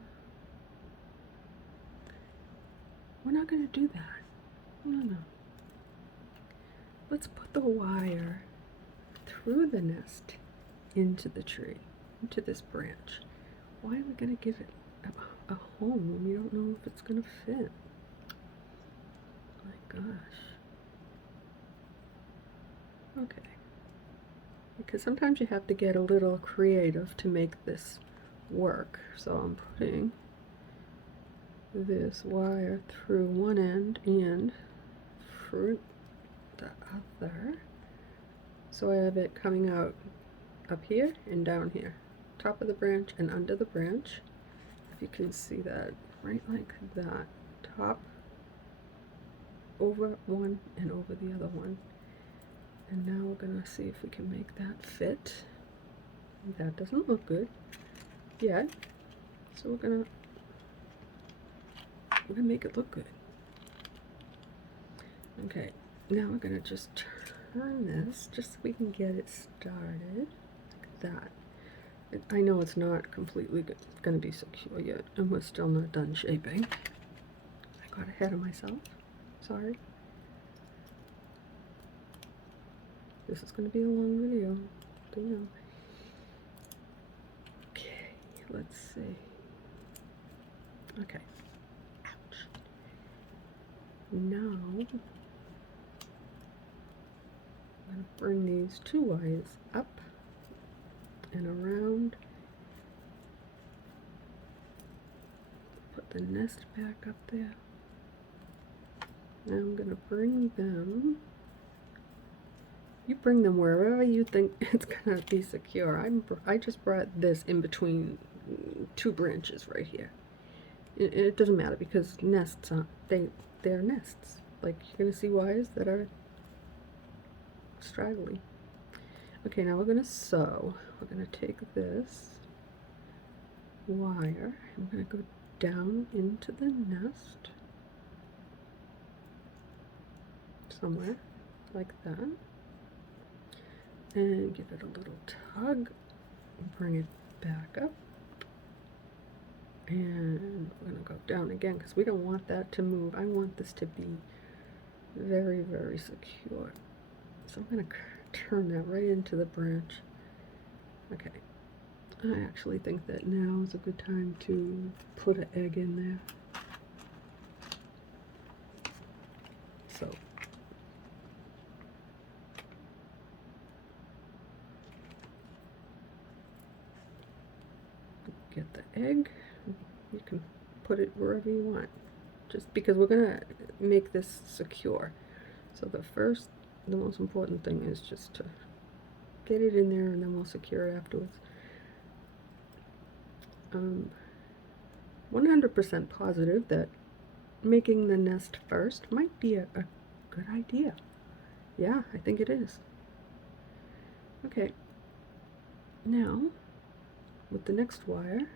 we're not going to do that. No. Let's put the wire through the nest into the tree, into this branch. Why are we going to give it a home when we don't know if it's going to fit? My gosh. Okay. Because sometimes you have to get a little creative to make this work. So I'm putting this wire through one end and through the other. So I have it coming out up here and down here. Top of the branch and under the branch. If you can see that, right like that. Top over one and over the other one. And now we're gonna see if we can make that fit. That doesn't look good yet. So we're gonna make it look good. Okay, now we're gonna just turn this just so we can get it started like that. I know it's not completely going to be secure yet, and we're still not done shaping. I got ahead of myself. Sorry. This is going to be a long video. Damn. Okay, let's see. Okay. Ouch. Now, I'm going to bring these two wires up and around. Put the nest back up there. Now I'm going to bring them. You bring them wherever you think it's going to be secure. I just brought this in between two branches right here. It doesn't matter because nests, they're nests. Like, you're going to see wires that are straggly. Okay, now we're going to sew. We're going to take this wire. I'm going to go down into the nest. Somewhere like that. And give it a little tug. Bring it back up. And we're going to go down again because we don't want that to move. I want this to be very, very secure. So I'm going to turn that right into the branch. Okay. I actually think that now is a good time to put an egg in there. So get the egg. You can put it wherever you want. Just because we're going to make this secure. So the most important thing is just to get it in there and then we'll secure it afterwards. 100% positive that making the nest first might be a good idea. Yeah, I think it is. Okay, now with the next wire,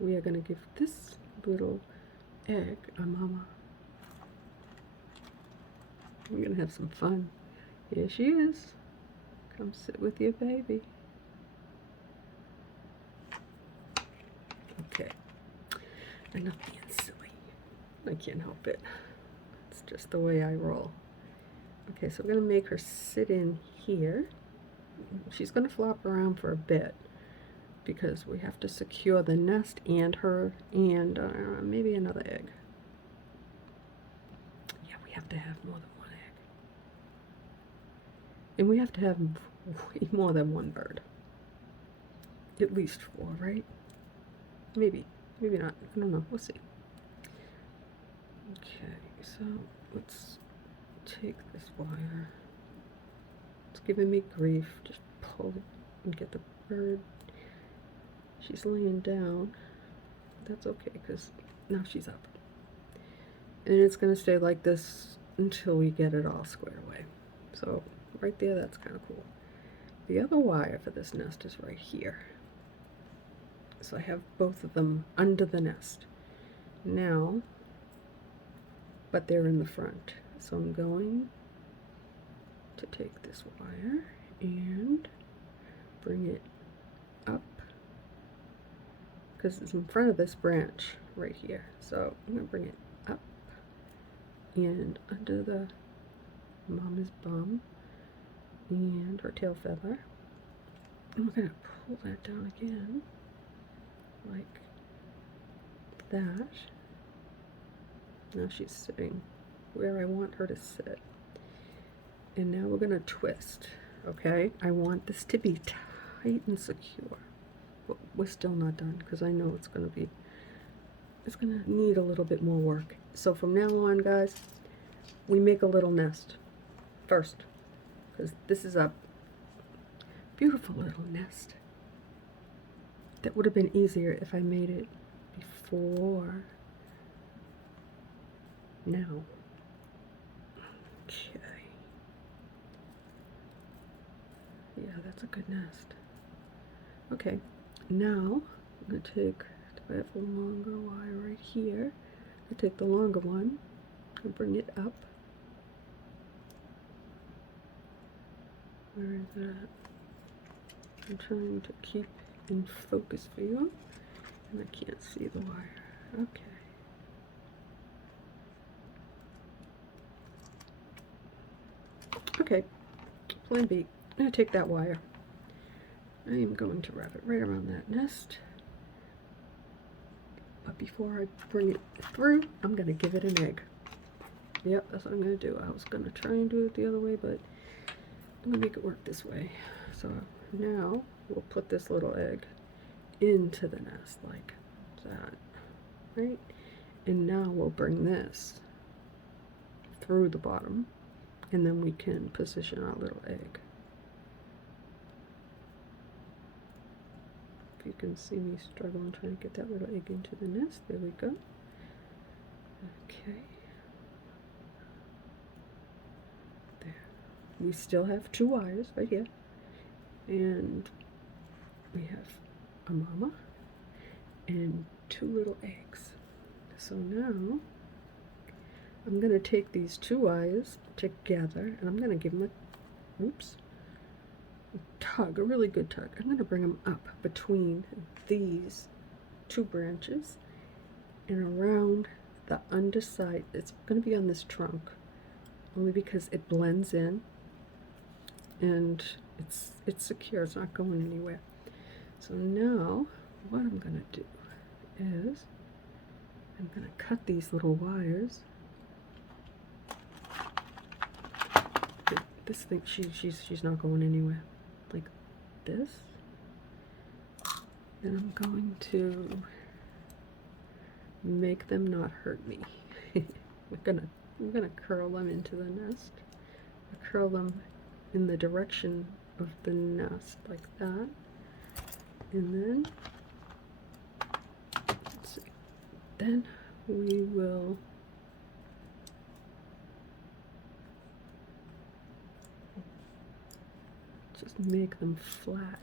we are going to give this little egg a mama. We're going to have some fun. Here she is. Come sit with your baby. Okay, enough being silly. I can't help it. It's just the way I roll. Okay, so we're going to make her sit in here. She's going to flop around for a bit because we have to secure the nest and her and maybe another egg. Yeah, we have to have more than one egg. And we have to have way more than one bird. At least 4, right? Maybe not. I don't know. We'll see. Okay, so let's take this wire. It's giving me grief. Just pull it and get the bird. She's laying down. That's okay because now she's up. And it's going to stay like this until we get it all squared away. So right there, that's kind of cool. The other wire for this nest is right here. So I have both of them under the nest. Now, but they're in the front. So I'm going to take this wire and bring it up because it's in front of this branch right here. So I'm going to bring it up and under the mama's bum and her tail feather. And we're going to pull that down again like that. Now she's sitting where I want her to sit. And now we're going to twist, okay? I want this to be tight and secure. But we're still not done because I know it's going to need a little bit more work. So from now on, guys, we make a little nest first because this is a beautiful little nest. That would have been easier if I made it before now. Okay. Yeah, that's a good nest. Okay, now I'm going to take, I have a longer wire right here. I take the longer one and bring it up. Where is that? I'm trying to keep in focus for you, and I can't see the wire. Okay. Okay, plan B. I'm going to take that wire. I am going to wrap it right around that nest. But before I bring it through, I'm going to give it an egg. Yep, that's what I'm going to do. I was going to try and do it the other way, but I'm going to make it work this way. So now we'll put this little egg into the nest like that, right? And now we'll bring this through the bottom, and then we can position our little egg. If you can see me struggling trying to get that little egg into the nest, there we go. Okay. There. We still have 2 wires right here, and we have a mama and 2 little eggs. So now I'm going to take these 2 wires together and I'm going to give them a tug, a really good tug. I'm going to bring them up between these 2 branches and around the underside. It's going to be on this trunk only because it blends in and it's secure. It's not going anywhere. So now what I'm going to do is I'm going to cut these little wires. This thing, she's not going anywhere. Like this. Then I'm going to make them not hurt me. I'm gonna curl them into the nest. I curl them in the direction of the nest like that. And then let's see. Then we will Just make them flat.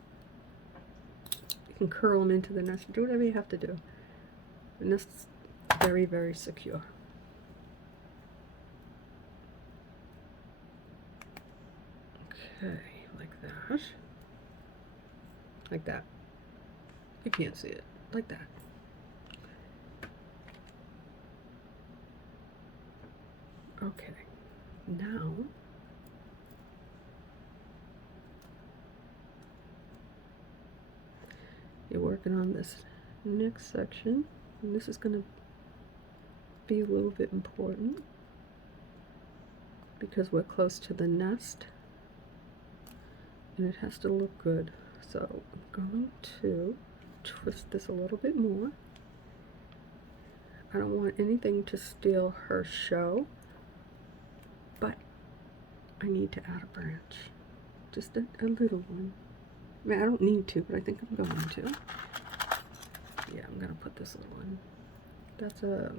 You can curl them into the nest, do whatever you have to do. The nest's very, very secure. Okay, like that. Like that. You can't see it. Like that. Okay, now you're working on this next section, and this is going to be a little bit important because we're close to the nest and it has to look good. So I'm going to twist this a little bit more. I don't want anything to steal her show, but I need to add a branch, just a little one. I mean, I don't need to, but I think I'm going to. Yeah, I'm gonna put this little one. That's a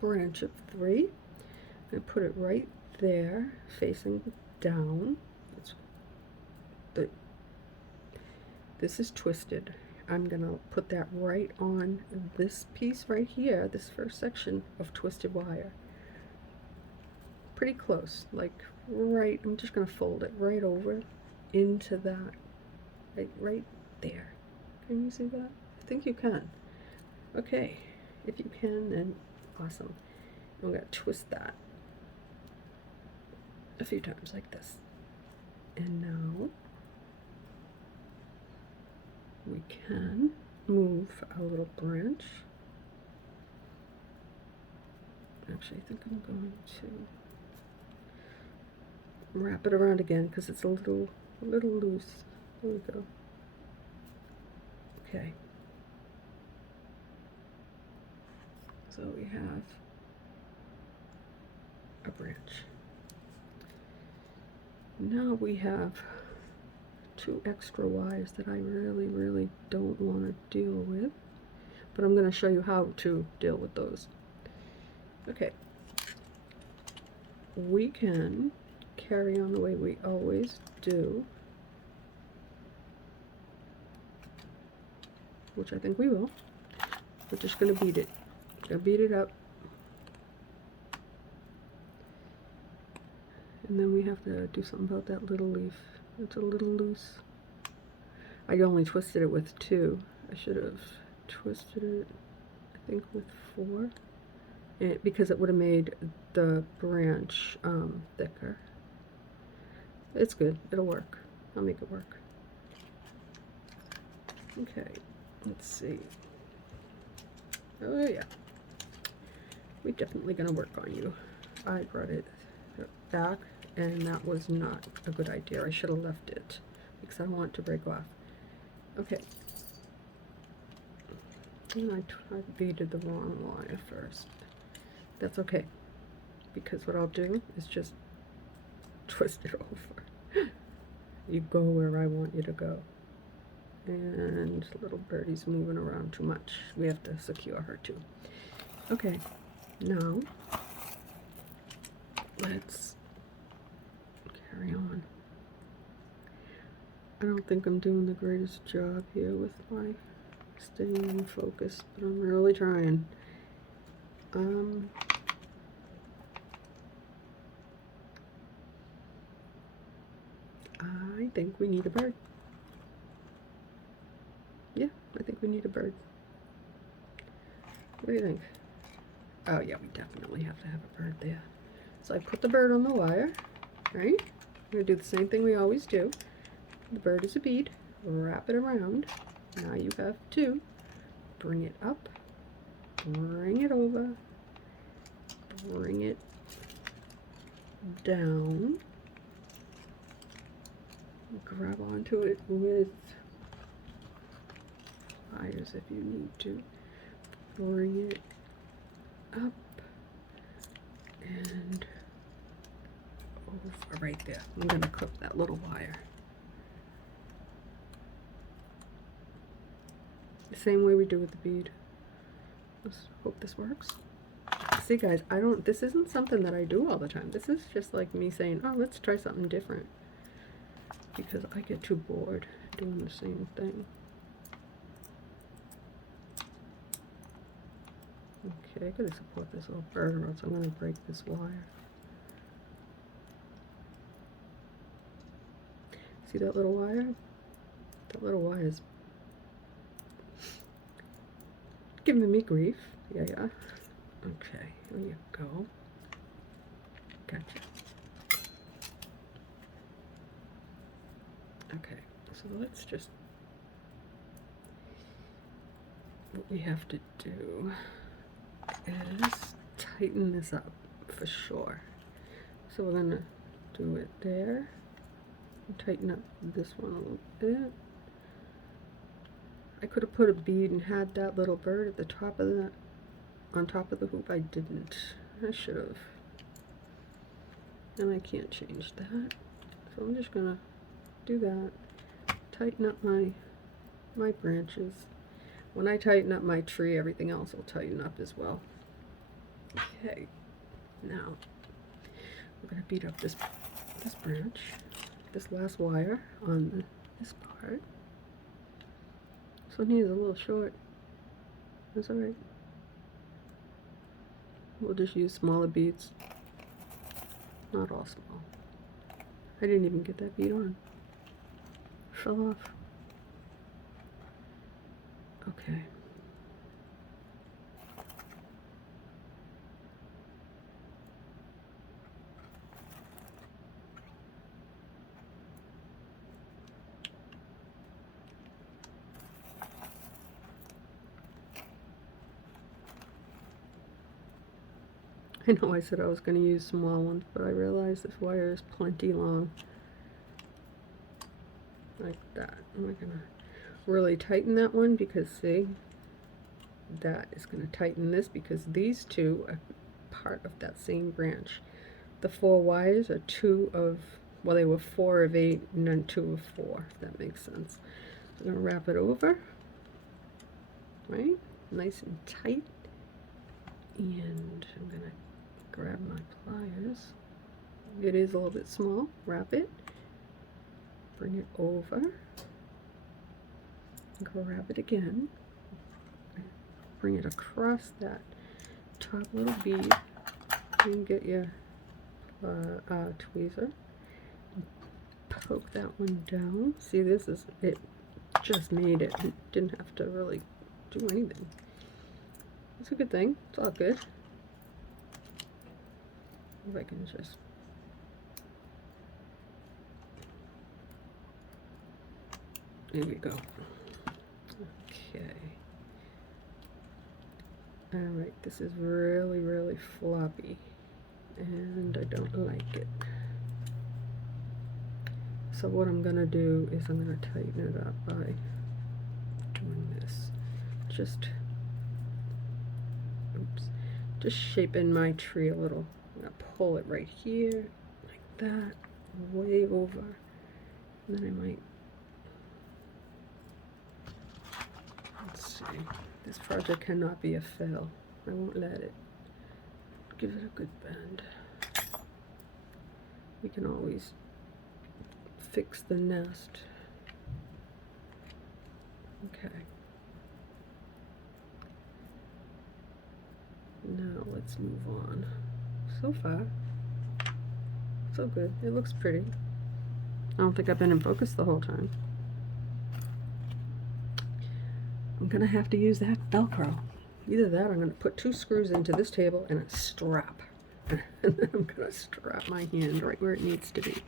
branch of 3. I'm gonna put it right there, facing down. This is twisted. I'm gonna put that right on this piece right here, this first section of twisted wire. Pretty close, like right, I'm just gonna fold it right over into that, right there. Can you see that? I think you can. Okay, if you can, then awesome. I'm gonna twist that a few times like this. And now we can move our little branch. Actually, I think I'm going to wrap it around again because it's a little loose. There we go. Okay. So we have a branch. Now we have 2 extra wires that I really don't want to deal with, but I'm going to show you how to deal with those. Okay, we can carry on the way we always do, which I think we will. We're just going to beat it. Gonna beat it up, and then we have to do something about that little leaf. It's a little loose. I only twisted it with 2. I should have twisted it, I think, with 4, because it would have made the branch thicker. It's good. It'll work. I'll make it work. Okay, let's see. Oh yeah, we're definitely gonna work on you. I brought it back, and that was not a good idea. I should have left it because I don't want it to break off. Okay. And I beaded the wrong wire first. That's okay, because what I'll do is just twist it over. You go where I want you to go. And little birdie's moving around too much. We have to secure her too. Okay, now let's carry on. I don't think I'm doing the greatest job here with my staying in focus, but I'm really trying. I think we need a bird. Yeah, I think we need a bird. What do you think? Oh yeah, we definitely have to have a bird there. So I put the bird on the wire, right? I'm gonna do the same thing we always do. The bird is a bead, wrap it around. Now you have 2. Bring it up, bring it over, bring it down, grab onto it with pliers if you need to, bring it up and over right there. I'm going to clip that little wire. The same way we do with the bead. Let's hope this works. See guys, this isn't something that I do all the time. This is just like me saying, oh, let's try something different. because I get too bored doing the same thing. Okay, I gotta support this little bird or else I'm gonna break this wire. See that little wire? That little wire is giving me grief. Yeah. Okay, here you go. Gotcha. Okay, so let's just, what we have to do is tighten this up for sure. So we're gonna do it there. Tighten up this one a little bit. I could have put a bead and had that little bird at the top of the, on top of the hoop. I didn't. I should have. And I can't change that. So I'm just gonna do that. Tighten up my branches. When I tighten up my tree, everything else will tighten up as well. Okay. Now we're gonna beat up this branch, this last wire on this part. So it needs a little short. That's alright. We'll just use smaller beads. Not all small. I didn't even get that bead on. Fell off. Okay. I know I said I was going to use small ones, but I realized this wire is plenty long. Like that. And we're going to really tighten that one because, see, that is going to tighten this because these two are part of that same branch. The 4 wires are 2 of, well, they were 4 of 8 and then 2 of 4, if that makes sense. So I'm going to wrap it over, right? Nice and tight. And I'm going to grab my pliers. It is a little bit small. Wrap it. Bring it over. Grab it again. Bring it across that top little bead. And get your tweezer. Poke that one down. See, this is it. Just made it. It didn't have to really do anything. It's a good thing. It's all good. If I can just there we go. Okay. Alright, this is really, really floppy and I don't like it. So what I'm gonna do is I'm gonna tighten it up by doing this. Just shaping my tree a little. I'm going to pull it right here, like that, way over, and then I might, let's see, this project cannot be a fail. I won't let it. Give it a good bend. We can always fix the nest. Okay. Now let's move on. So far, so good. It looks pretty. I don't think I've been in focus the whole time. I'm gonna have to use that Velcro. Either that or I'm gonna put 2 screws into this table and a strap. And then I'm gonna strap my hand right where it needs to be.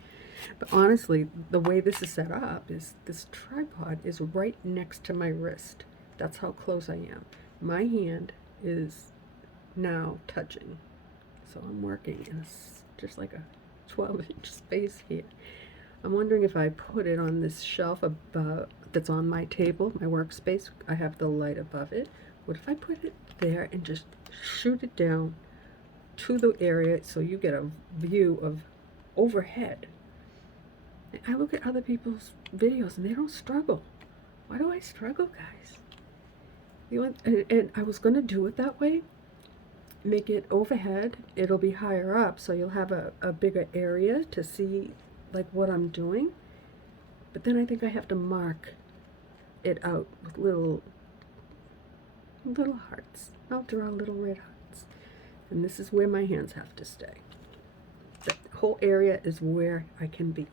But honestly, the way this is set up is this tripod is right next to my wrist. That's how close I am. My hand is now touching. So I'm working in just like a 12-inch space here. I'm wondering if I put it on this shelf above, that's on my table, my workspace. I have the light above it. What if I put it there and just shoot it down to the area so you get a view of overhead? I look at other people's videos and they don't struggle. Why do I struggle, guys? And I was going to do it that way. Make it overhead. It'll be higher up, so you'll have a bigger area to see like what I'm doing. But then I think I have to mark it out with little hearts. I'll draw little red hearts. And this is where my hands have to stay. The whole area is where I can be.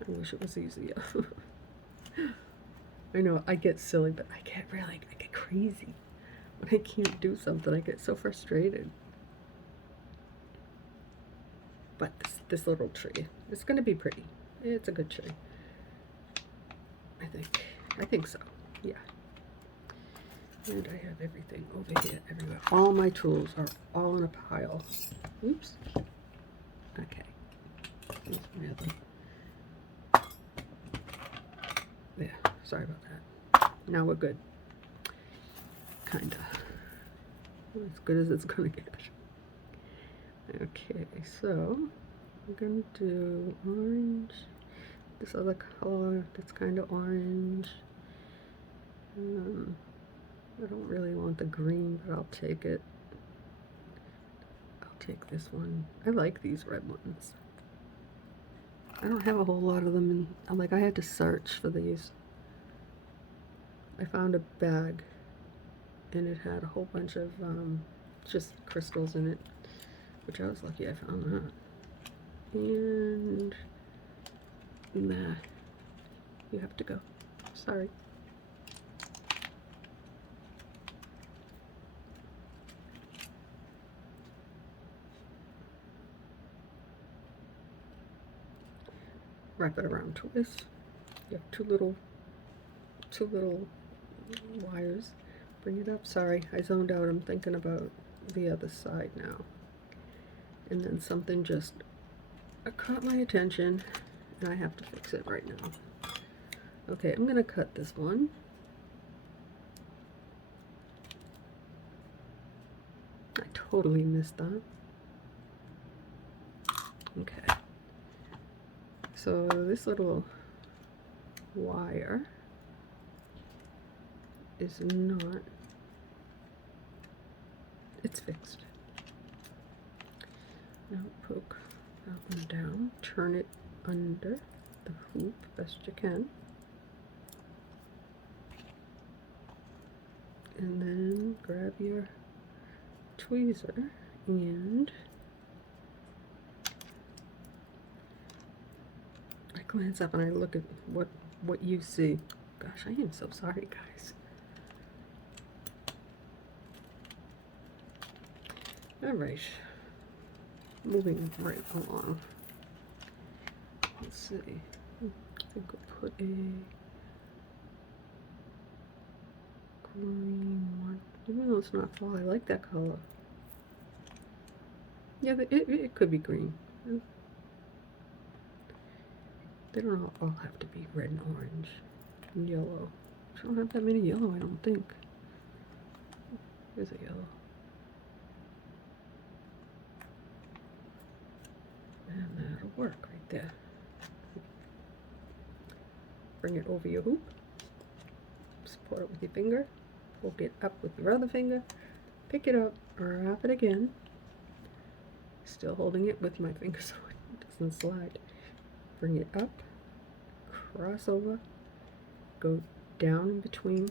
I wish it was easier. I know, I get silly, but I get crazy. When I can't do something, I get so frustrated. But this little tree, it's going to be pretty. It's a good tree. I think so, yeah. And I have everything over here, everywhere. All my tools are all in a pile. Oops. Okay. There, sorry about that. Now we're good. Kinda. As good as it's gonna get. Okay, so I'm gonna do orange. This other color that's kind of orange. I don't really want the green, but I'll take it. I'll take this one. I like these red ones. I don't have a whole lot of them, and I had to search for these. I found a bag, and it had a whole bunch of just crystals in it, which I was lucky I found that. And nah, you have to go. Sorry. Wrap it around twist. You have two little wires. Bring it up. Sorry, I zoned out. I'm thinking about the other side now. And then something just caught my attention, and I have to fix it right now. Okay, I'm gonna cut this one. I totally missed that. Okay. So this little wire is not, it's fixed. Now poke that one down, turn it under the hoop best you can, and then grab your tweezer and glance up and I look at what you see. Gosh, I am so sorry, guys. All right, moving right along. Let's see. I think I'll put a green one. Even though it's not fall, I like that color. Yeah, it could be green. They don't all have to be red and orange and yellow. I don't have that many yellow, I don't think. There's a yellow. And that'll work right there. Bring it over your hoop. Support it with your finger. Poke it up with your other finger. Pick it up, wrap it again. Still holding it with my finger so it doesn't slide. Bring it up, cross over, go down in between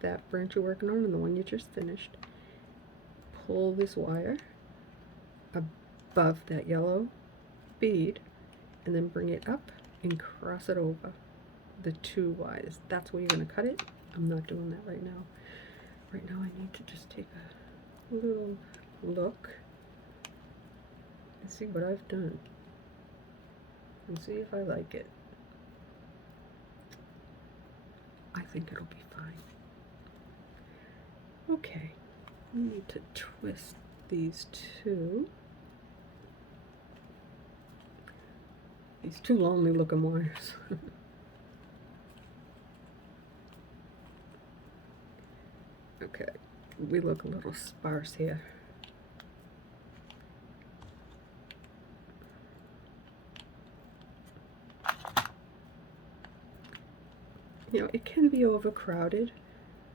that branch you're working on and the one you just finished. Pull this wire above that yellow bead and then bring it up and cross it over the two wires. That's where you're going to cut it. I'm not doing that right now. Right now I need to just take a little look and see what I've done. And see if I like it. I think it'll be fine. Okay, we need to twist these two lonely looking wires. Okay, we look a little sparse here. You know, it can be overcrowded,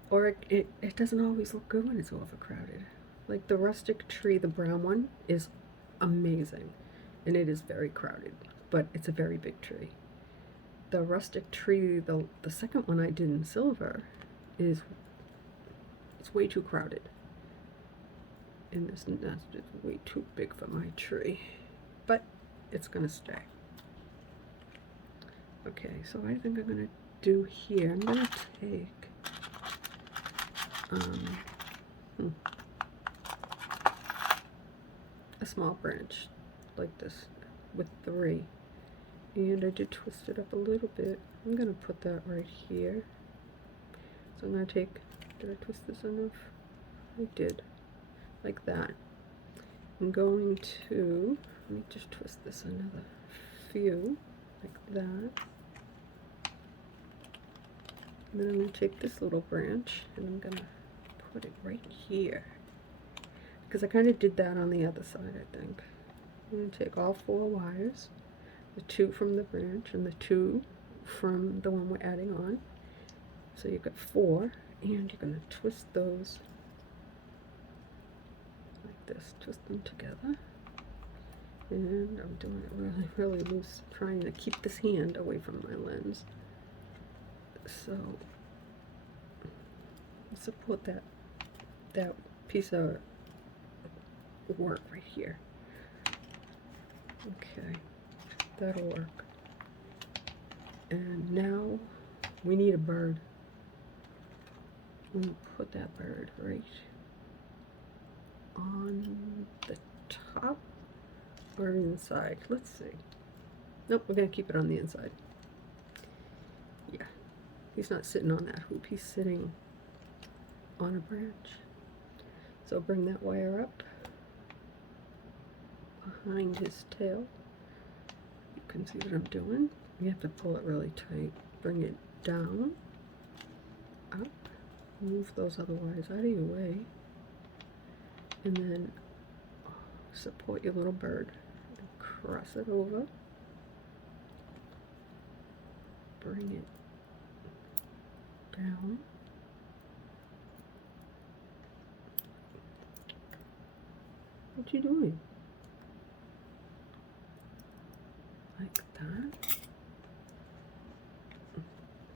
or it doesn't always look good when it's overcrowded. Like the rustic tree, the brown one, is amazing. and it is very crowded, but it's a very big tree. The rustic tree, the second one I did in silver, it's way too crowded. And this nest is way too big for my tree, but it's gonna stay. Okay, so I think I'm gonna do here, I'm gonna take a small branch like this with 3, and I did twist it up a little bit. I'm gonna put that right here. So I'm gonna take, did I twist this enough? I did, like that. I'm going to, let me just twist this another few, like that. And then I'm going to take this little branch and I'm going to put it right here. Because I kind of did that on the other side, I think. I'm going to take all 4 wires, the 2 from the branch and the 2 from the one we're adding on. So you've got 4, and you're going to twist those like this, twist them together. And I'm doing it really, really loose, trying to keep this hand away from my lens. So support that piece of work right here. Okay, that'll work. And now we need a bird. I'm gonna put that bird right on the top or inside. Let's see. Nope, we're gonna keep it on the inside. Yeah, he's not sitting on that hoop, he's sitting on a branch. So bring that wire up behind his tail. You can see what I'm doing. You have to pull it really tight. Bring it down, up, move those other wires out of your way, and then support your little bird. Cross it over, bring it down, what you doing? Like that.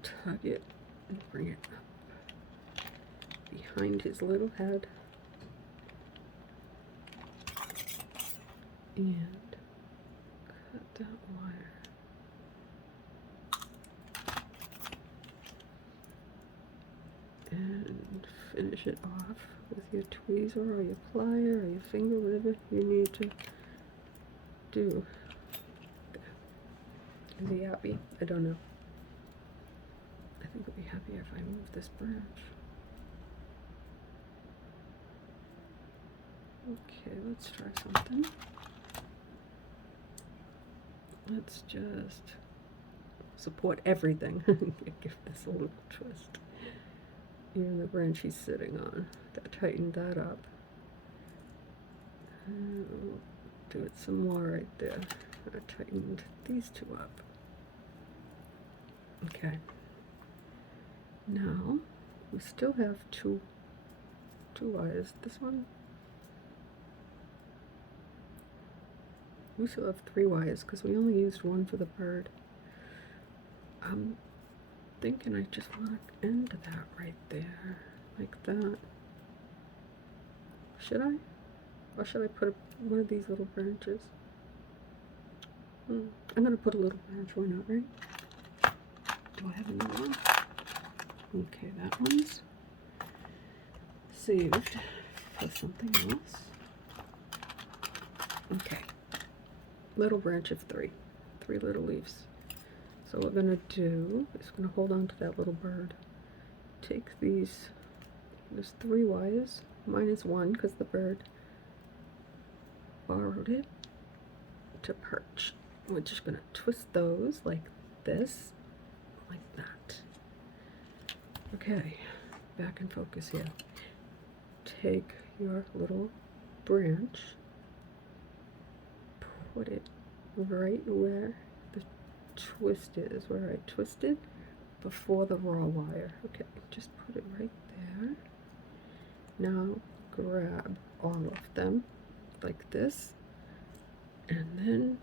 Tug it and bring it up behind his little head, and cut that wire. And finish it off with your tweezer or your plier or your finger, whatever you need to do. Is he happy? I don't know. I think he'll be happier if I move this branch. Okay, let's try something. Let's just support everything. Give this a little twist. Even the branch he's sitting on. Tighten that up. And we'll do it some more right there. I tightened these 2 up. Okay. Now we still have two wires. This one, we still have 3 wires because we only used 1 for the bird. I'm thinking I just want to end that right there, like that. Should I? Or should I put one of these little branches? I'm gonna put a little branch, why not, right? Do I have another one? Okay, that one's saved for something else. Okay, little branch of 3 little leaves. So what we're gonna do is we're gonna hold on to that little bird. Take these, there's 3 wires, minus 1 because the bird borrowed it to perch. We're just gonna twist those like this, like that. Okay, back in focus here. Take your little branch, put it right where the twist is, where I twisted before the raw wire. Okay, just put it right there. Now grab all of them like this and then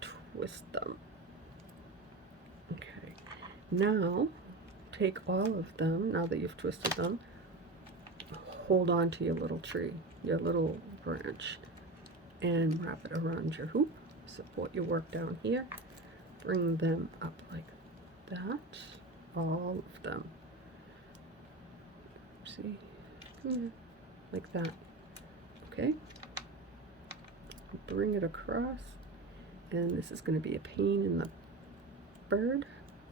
twist them. Okay, now take all of them, now that you've twisted them, hold on to your little tree, your little branch, and wrap it around your hoop. Support your work down here. Bring them up like that, all of them. See, like that. Okay, bring it across, and this is going to be a pain in the bird,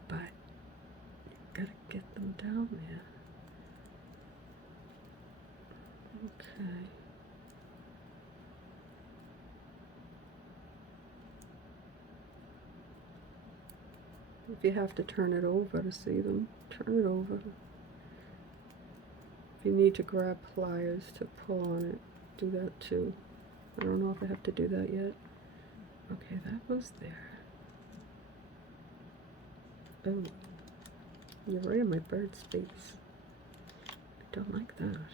but you've got to get them down there. Okay. If you have to turn it over to see them, turn it over. If you need to grab pliers to pull on it, do that too. I don't know if I have to do that yet. Okay, that was there. Oh, you're right in my bird's face. I don't like that.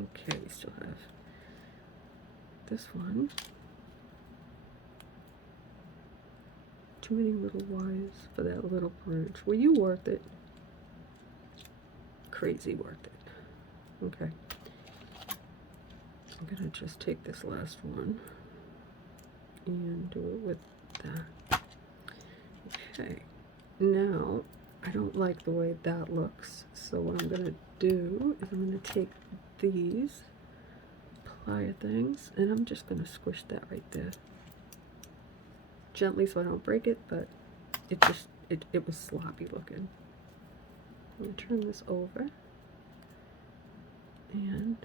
Okay, we still have this one. Too many little wires for that little branch. Were you worth it? Crazy worth it. Okay. I'm gonna just take this last one and do it with that. Okay. Now, I don't like the way that looks, so what I'm gonna do is I'm gonna take these plier things and I'm just gonna squish that right there. Gently so I don't break it, but it was sloppy looking. I'm going to turn this over, and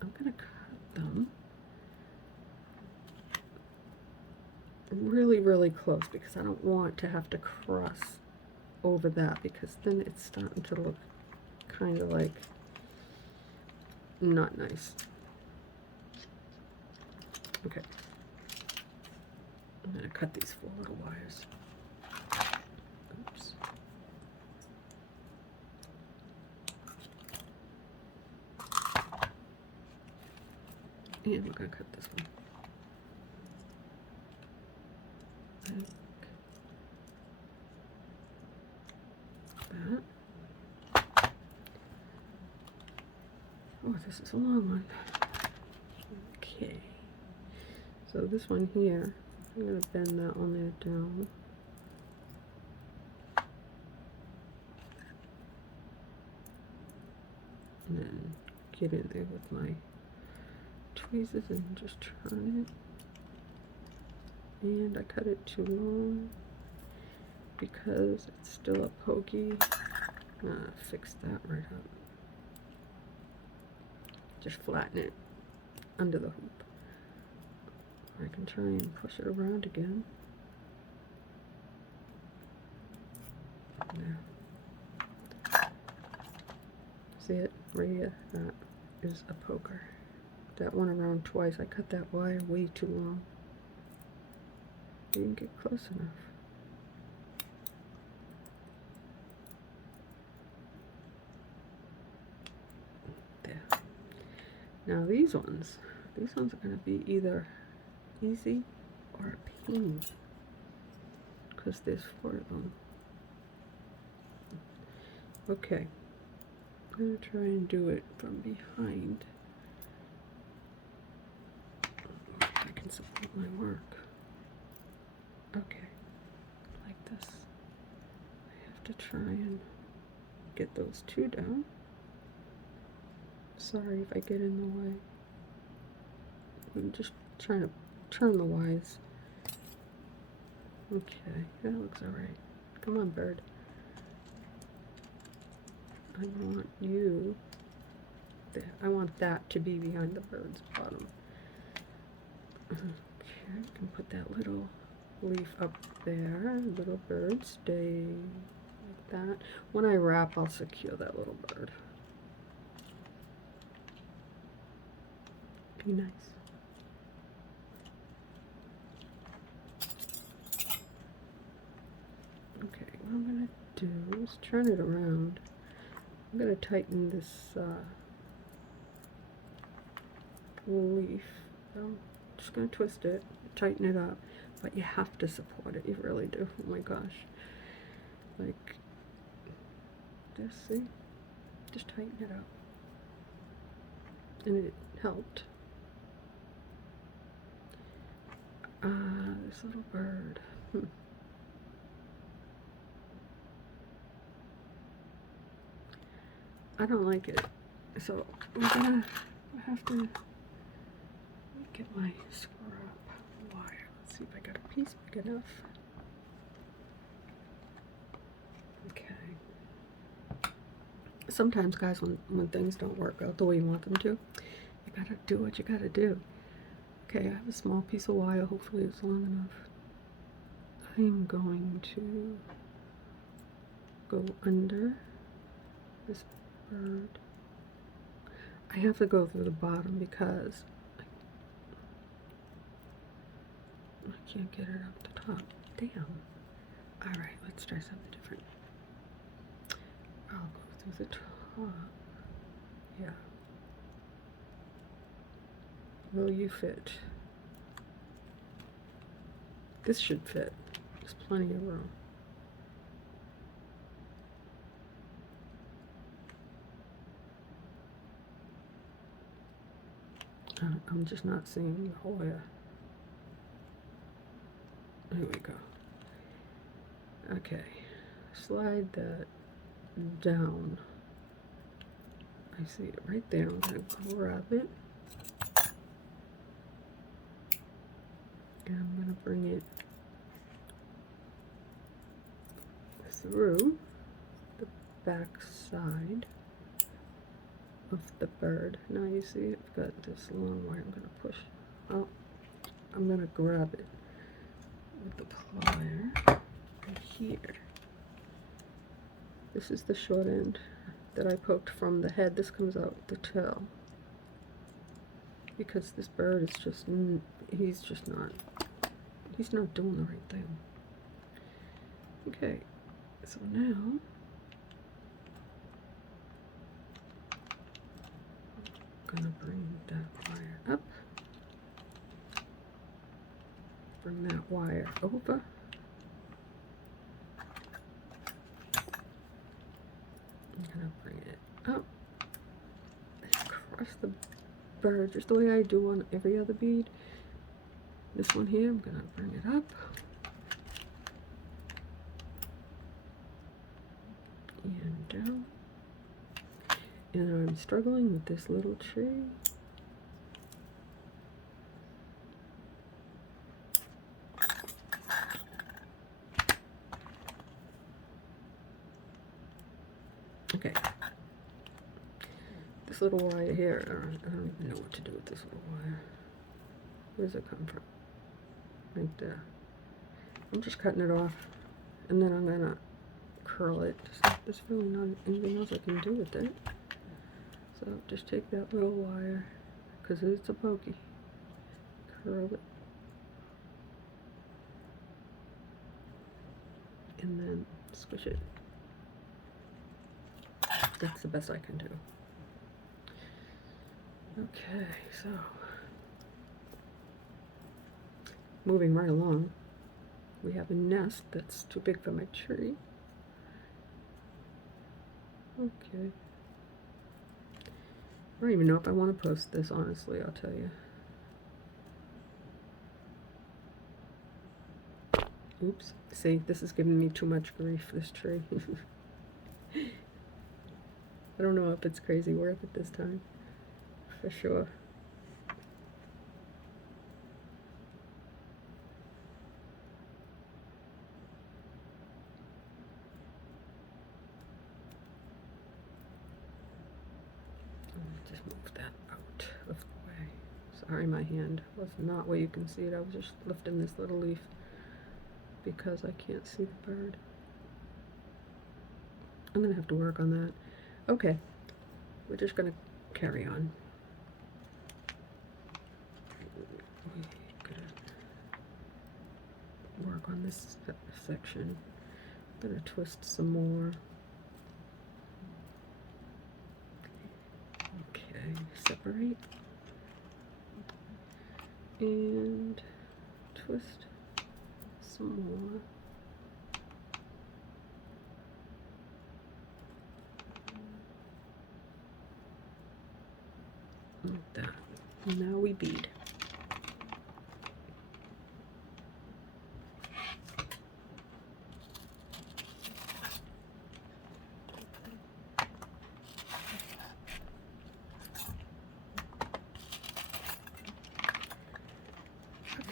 I'm going to cut them really, really close because I don't want to have to cross over that, because then it's starting to look kind of like not nice. Okay. I'm going to cut these 4 little wires. Oops. And we're going to cut this one. Like that. Oh, this is a long one. Okay. So this one here, I'm going to bend that one there down. And then get in there with my tweezers and just turn it. And I cut it too long because it's still a pokey. Fix that right up. Just flatten it under the hoop. I can try and push it around again. There. See it? Right here. That is a poker. That one around twice. I cut that wire way too long. Didn't get close enough. There. Now these ones are going to be either easy or a pain because there's 4 of them. Okay, I'm going to try and do it from behind. I can support my work. Okay, like this. I have to try and get those 2 down. Sorry if I get in the way. I'm just trying to turn the wires. Okay, that looks alright. Come on, bird. I want you there. I want that to be behind the bird's bottom. Okay, I can put that little leaf up there. Little bird, stay like that. When I wrap, I'll secure that little bird. Be nice. Okay, what I'm going to do is turn it around. I'm going to tighten this leaf. I'm just going to twist it, tighten it up, but you have to support it, you really do. Oh my gosh. Like, just see, just tighten it up. And it helped. This little bird. I don't like it, so I have to get my scrap wire. Let's see if I got a piece big enough. Okay. Sometimes, guys, when things don't work out the way you want them to, you gotta do what you gotta do. Okay, I have a small piece of wire. Hopefully it's long enough. I'm going to go under this bird. I have to go through the bottom because I can't get it up the top. Damn. Alright, let's try something different. I'll go through the top. Yeah. Will you fit? This should fit. There's plenty of room. I'm just not seeing the wire. Here we go. Okay. Slide that down. I see it right there. I'm going to grab it. And I'm going to bring it through the back side of the bird. Now you see I've got this long wire. I'm going to push out. I'm going to grab it with the plier right here. This is the short end that I poked from the head. This comes out the tail. Because this bird is just, he's not doing the right thing. Okay, so now, I'm gonna bring that wire up, bring that wire over, I'm gonna bring it up, across the bird, just the way I do on every other bead. This one here, I'm gonna bring it up and down, and I'm struggling with this little tree. Okay. This little wire here, I don't even know what to do with this little wire. Where does it come from? Right there. I'm just cutting it off, and then I'm gonna curl it. There's really not anything else I can do with it. So just take that little wire, because it's a pokey, curl it, and then squish it. That's the best I can do. Okay, so moving right along, we have a nest that's too big for my tree. Okay. I don't even know if I want to post this, honestly, I'll tell you. Oops. See, this is giving me too much grief, this tree. I don't know if it's crazy worth it this time. For sure. Just move that out of the way. Sorry, my hand was not where you can see it. I was just lifting this little leaf because I can't see the bird. I'm gonna have to work on that. Okay, we're just gonna carry on. Work on this section. I'm gonna twist some more. Okay, separate. and twist some more. Like that. Now we bead.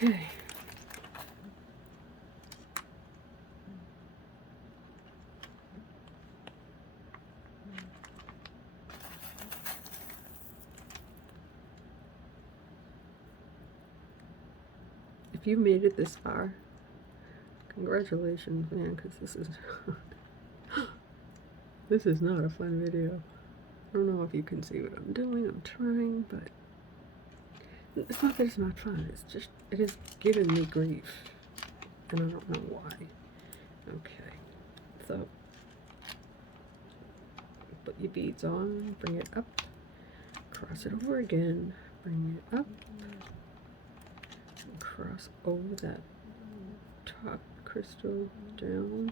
Okay. If you made it this far, congratulations, man, because this is this is not a fun video. I don't know if you can see what I'm doing. I'm trying, but it's not that it's not fun. It's just, it is giving me grief, and I don't know why. Okay, so put your beads on, bring it up, cross it over again, bring it up, and cross over that top crystal down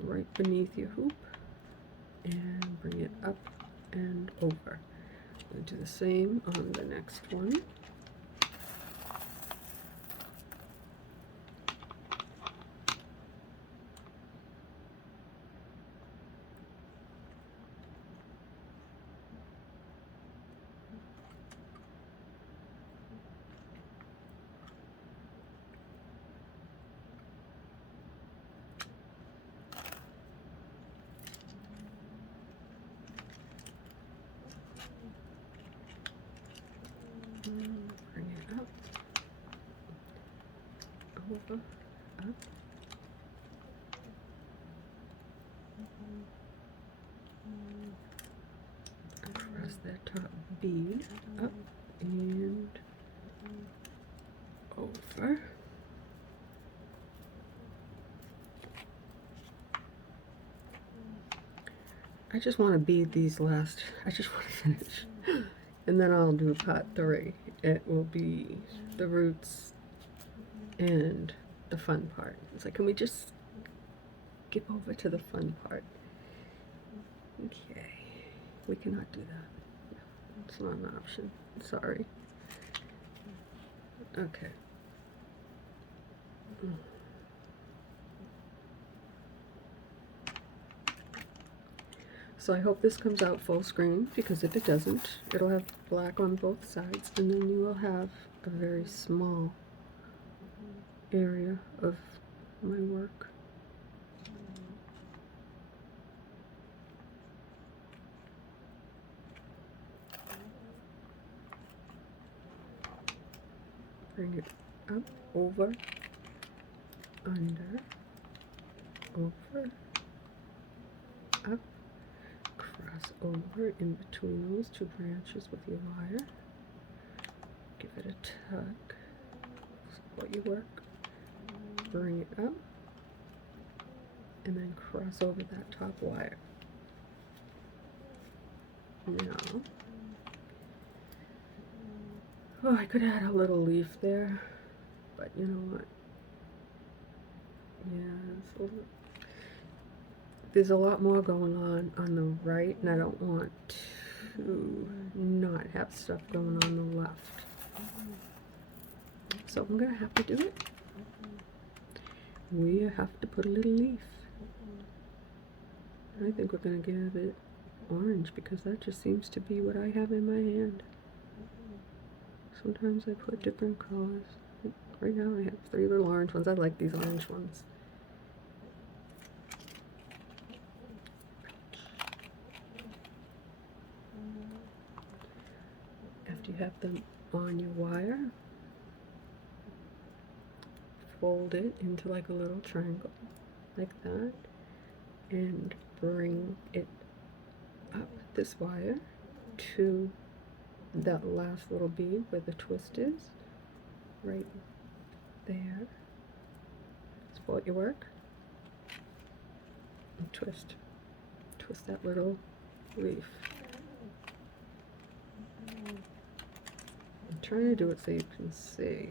right beneath your hoop, and bring it up and over. We'll do the same on the next one. Bring it up, over, up, across that top bead, up and over. I just want to bead these last, I just want to finish. And then I'll do part 3. It will be the roots and the fun part. It's like, can we just skip over to the fun part? Okay, we cannot do that. It's not an option. Sorry. Okay. So I hope this comes out full screen, because if it doesn't, it'll have black on both sides, and then you will have a very small area of my work. Bring it up, over, under, over, up, cross over in between those 2 branches with your wire. Give it a tug, support your work, bring it up, and then cross over that top wire. Now, oh, I could add a little leaf there, but you know what? Yeah, there's a lot more going on the right, and I don't want to not have stuff going on the left. So I'm gonna have to do it. We have to put a little leaf. I think we're gonna give it orange, because that just seems to be what I have in my hand. Sometimes I put different colors. Right now I have 3 little orange ones. I like these orange ones. After you have them on your wire, fold it into like a little triangle, like that, and bring it up this wire to that last little bead where the twist is, right there. Support your work, and twist that little leaf, and trying to do it so you can see.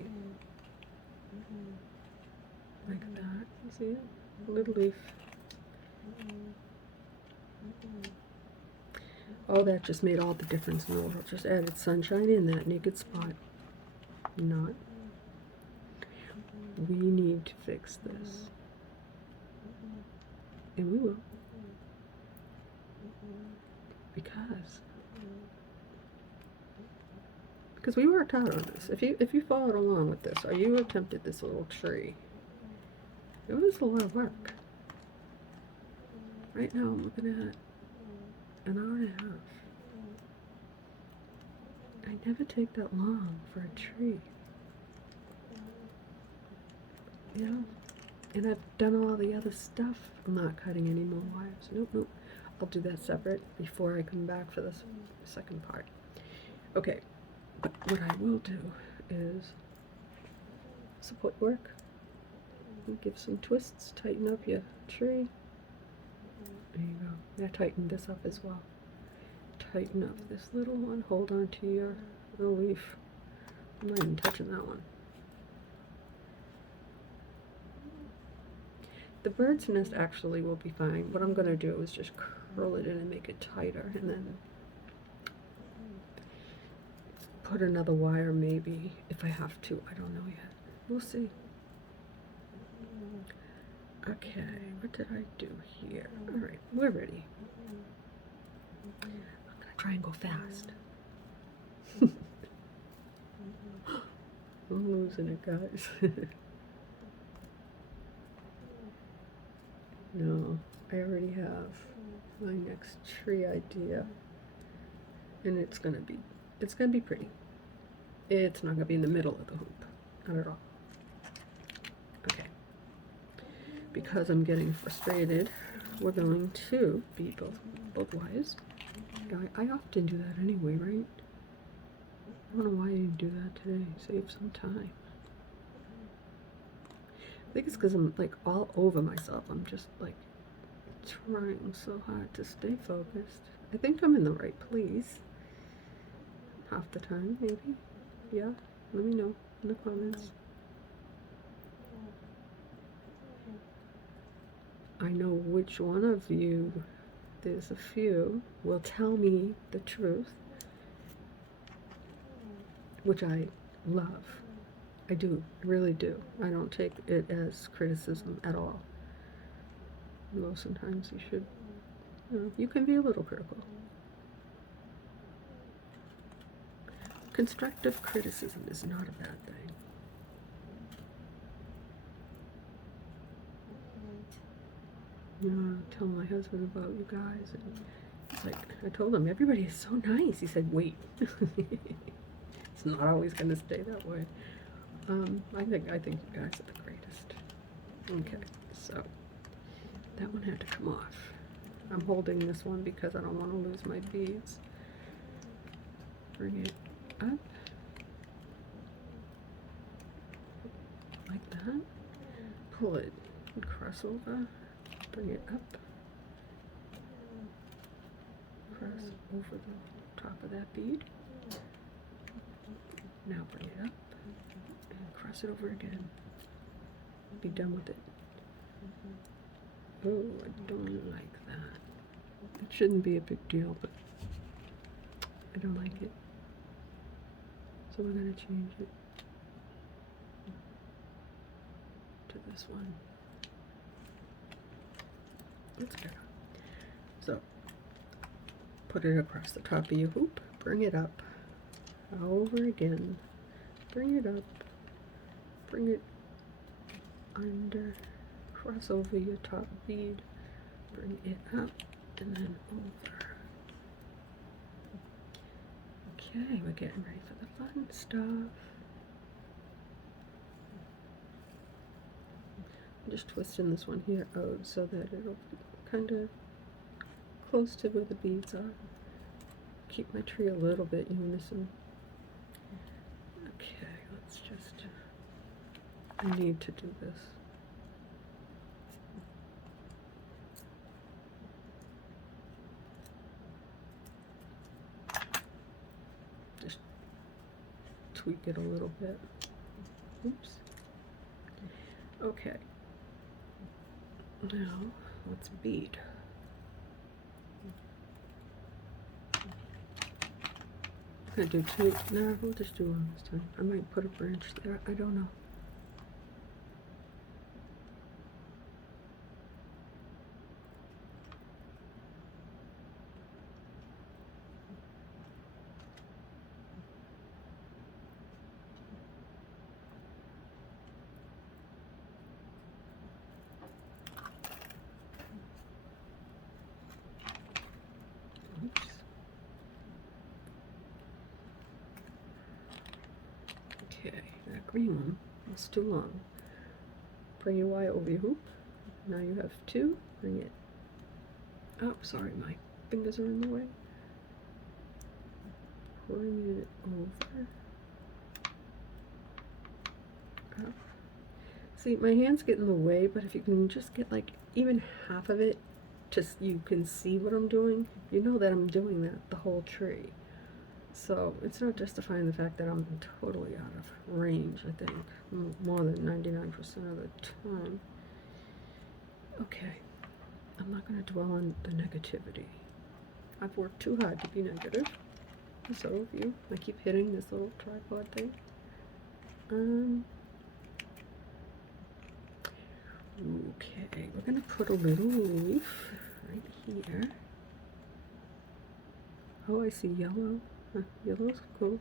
Like that. You see it? A little leaf. Oh, that just made all the difference in the world. Just added sunshine in that naked spot. Not. We need to fix this. And we will. Because we worked hard on this. If you followed along with this, or you attempted this little tree, it was a lot of work. Right now I'm looking at an hour and a half. I never take that long for a tree. You know? And I've done all the other stuff. I'm not cutting any more wires. Nope, nope. I'll do that separate before I come back for this second part. Okay, but what I will do is support work. Give some twists, tighten up your tree. There you go. I tightened this up as well. Tighten up this little one. Hold on to your little leaf. I'm not even touching that one. The bird's nest actually will be fine. What I'm going to do is just curl it in and make it tighter, and then put another wire maybe if I have to. I don't know yet. We'll see. Okay, what did I do here? Alright, we're ready. I'm going to try and go fast. I'm losing it, guys. No, I already have my next tree idea, and it's gonna be pretty. It's not gonna be in the middle of the hoop, not at all. Okay, because I'm getting frustrated, we're going to beat both wires. I often do that anyway, right? I don't know why I didn't do that today. Save some time. I think it's because I'm like all over myself. I'm just like trying so hard to stay focused. I think I'm in the right place. Half the time, maybe. Yeah, let me know in the comments. I know which one of you, there's a few, will tell me the truth, which I love. I do, I really do. I don't take it as criticism at all. Though sometimes you should, you can be a little critical. Constructive criticism is not a bad thing. Telling my husband about you guys, and it's like, I told him, everybody is so nice. He said, wait. It's not always going to stay that way. I think you guys are the greatest. Okay, so that one had to come off. I'm holding this one because I don't want to lose my beads. Bring it up. Like that. Pull it and cross over. Bring it up. Cross over the top of that bead. Now bring it up. Cross it over again. Be done with it. Oh, I don't like that. It shouldn't be a big deal, but I don't like it. So we're going to change it to this one. That's better. So, put it across the top of your hoop. Bring it up. Over again. Bring it up. Bring it under, cross over your top bead, bring it up, and then over. Okay, we're getting ready for the fun stuff. I'm just twisting this one here out so that it'll be kind of close to where the beads are. Keep my tree a little bit unison. Okay, let's just... I need to do this. Just tweak it a little bit. Oops. Okay. Now, let's bead. I'm gonna do two. No, we'll just do one this time. I might put a branch there. I don't know. Oops. Okay, that green one is too long. Bring your wire over your hoop. Now you have two. Bring it. Oh, sorry, my fingers are in the way. Bring it over. Up. See, my hands get in the way, but if you can just get like even half of it, just you can see what I'm doing. You know that I'm doing that the whole tree. So it's not justifying the fact that I'm totally out of range, I think, more than 99% of the time. Okay, I'm not going to dwell on the negativity. I've worked too hard to be negative. So have you. I keep hitting this little tripod thing. Okay, we're going to put a little leaf right here. Oh, I see yellow. Yellow's cool.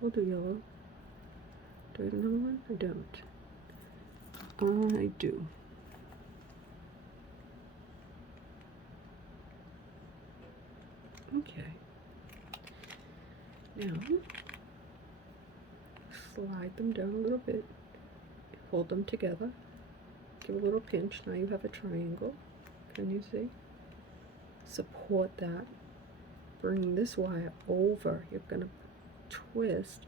We'll do yellow. Do I have another one? I don't. I do. Okay. Now, slide them down a little bit. Hold them together. Give a little pinch. Now you have a triangle. Can you see? Support that. Bring this wire over. You're going to twist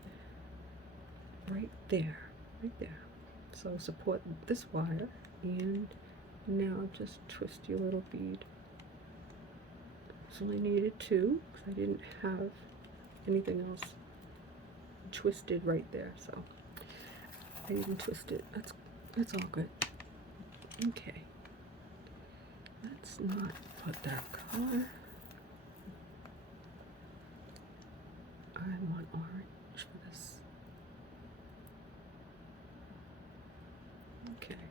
right there. Right there. So support this wire. And now just twist your little bead. So I needed two because I didn't have anything else twisted right there. So I didn't twist it. That's all good. Okay. Let's not put that color. I want orange for this. Okay.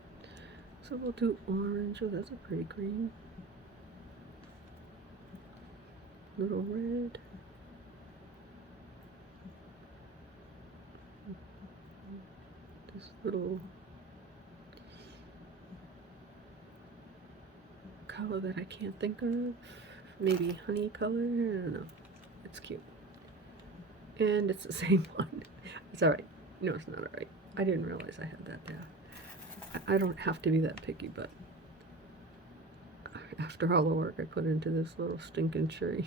So we'll do orange. Oh, that's a pretty green. Little red. This little color that I can't think of. Maybe honey color. I don't know. It's cute. And it's the same one. It's alright. No, it's not alright. I didn't realize I had that there. I don't have to be that picky, but after all the work I put into this little stinking tree.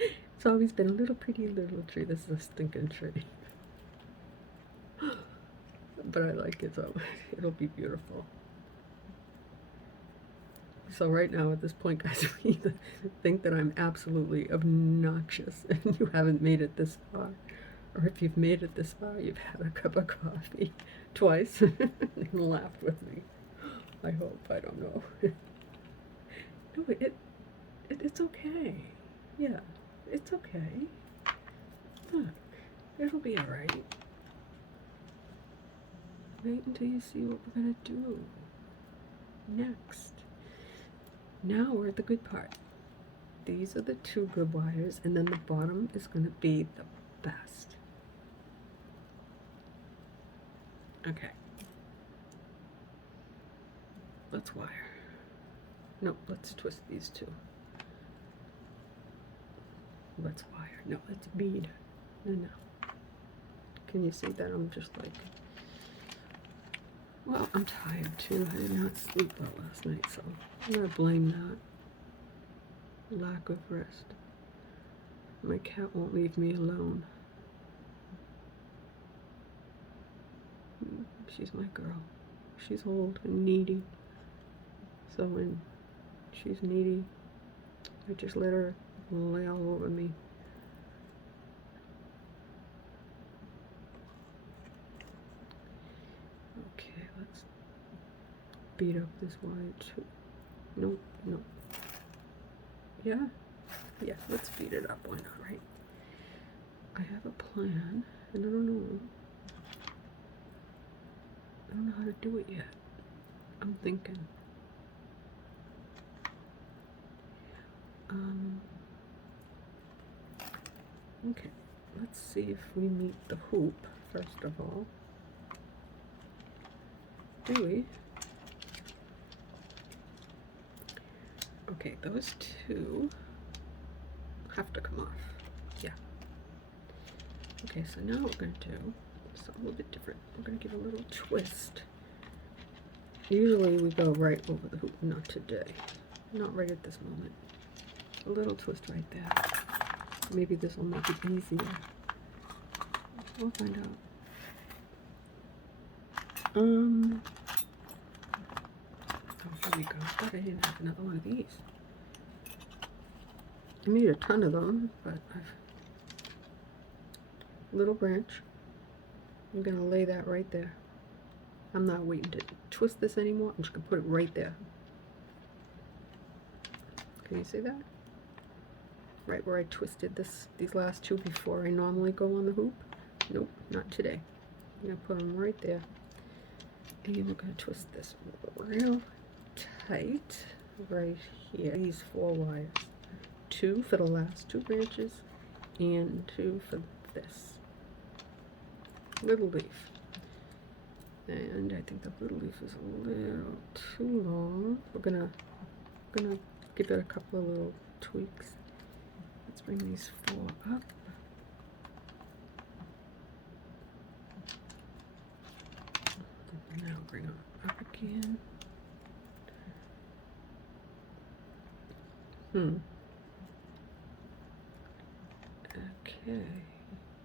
It's always been a little pretty little tree. This is a stinking tree. But I like it, so it'll be beautiful. So right now at this point, guys, we think that I'm absolutely obnoxious and you haven't made it this far. Or if you've made it this far, you've had a cup of coffee twice and laughed with me. I hope. I don't know. No, it's okay. Yeah, it's okay. Look, it'll be alright. Wait until you see what we're gonna do next. Now we're at the good part. These are the two good wires, and then the bottom is going to be the best. Okay. Let's wire. No, let's twist these two. Let's wire. No, let's bead. No. Can you see that I'm just like... Well, I'm tired too. I did not sleep well last night, so I'm going to blame that. Lack of rest. My cat won't leave me alone. She's my girl. She's old and needy. So when she's needy, I just let her lay all over me. beat up this wire too. Nope, nope. Yeah, yeah, let's beat it up, why not, right? I have a plan, and I don't know how to do it yet. I'm thinking. Okay, let's see if we meet the hoop, first of all. Do we? Okay, those two have to come off. Yeah. Okay, so now what we're going to do is a little bit different. We're going to give a little twist. Usually we go right over the hoop, not today. Not right at this moment. A little twist right there. Maybe this will make it easier. We'll find out. Oh, here we go. I thought I didn't have another one of these. I made a ton of them, but I've... Little branch. I'm gonna lay that right there. I'm not waiting to twist this anymore. I'm just gonna put it right there. Can you see that? Right where I twisted these last two before I normally go on the hoop. Nope, not today. I'm gonna put them right there. And we're gonna twist this real tight right here. These 4 wires. 2 for the last 2 branches and 2 for this little leaf. And I think the little leaf is a little too long. We're gonna give it a couple of little tweaks. Let's bring these 4 up. Now bring them up again. Okay.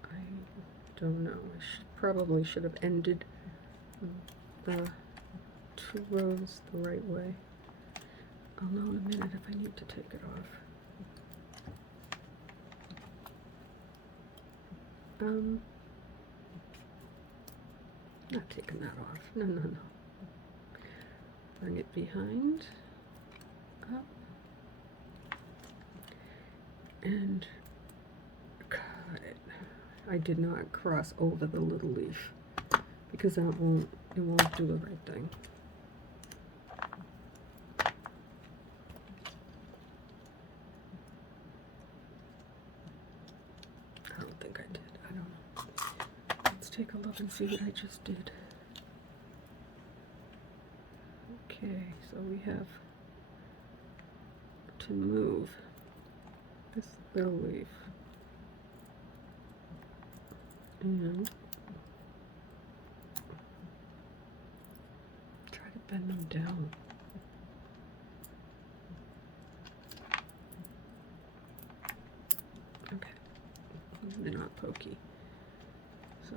I don't know. I probably should have ended the 2 rows the right way. I'll know in a minute if I need to take it off. Not taking that off. No, no, no. Bring it behind, up, and cut it. I did not cross over the little leaf because it won't do the right thing. I don't think I did. I don't know. Let's take a look and see what I just did. Okay, so we have to move this little leaf and try to bend them down. Okay, they're not pokey. So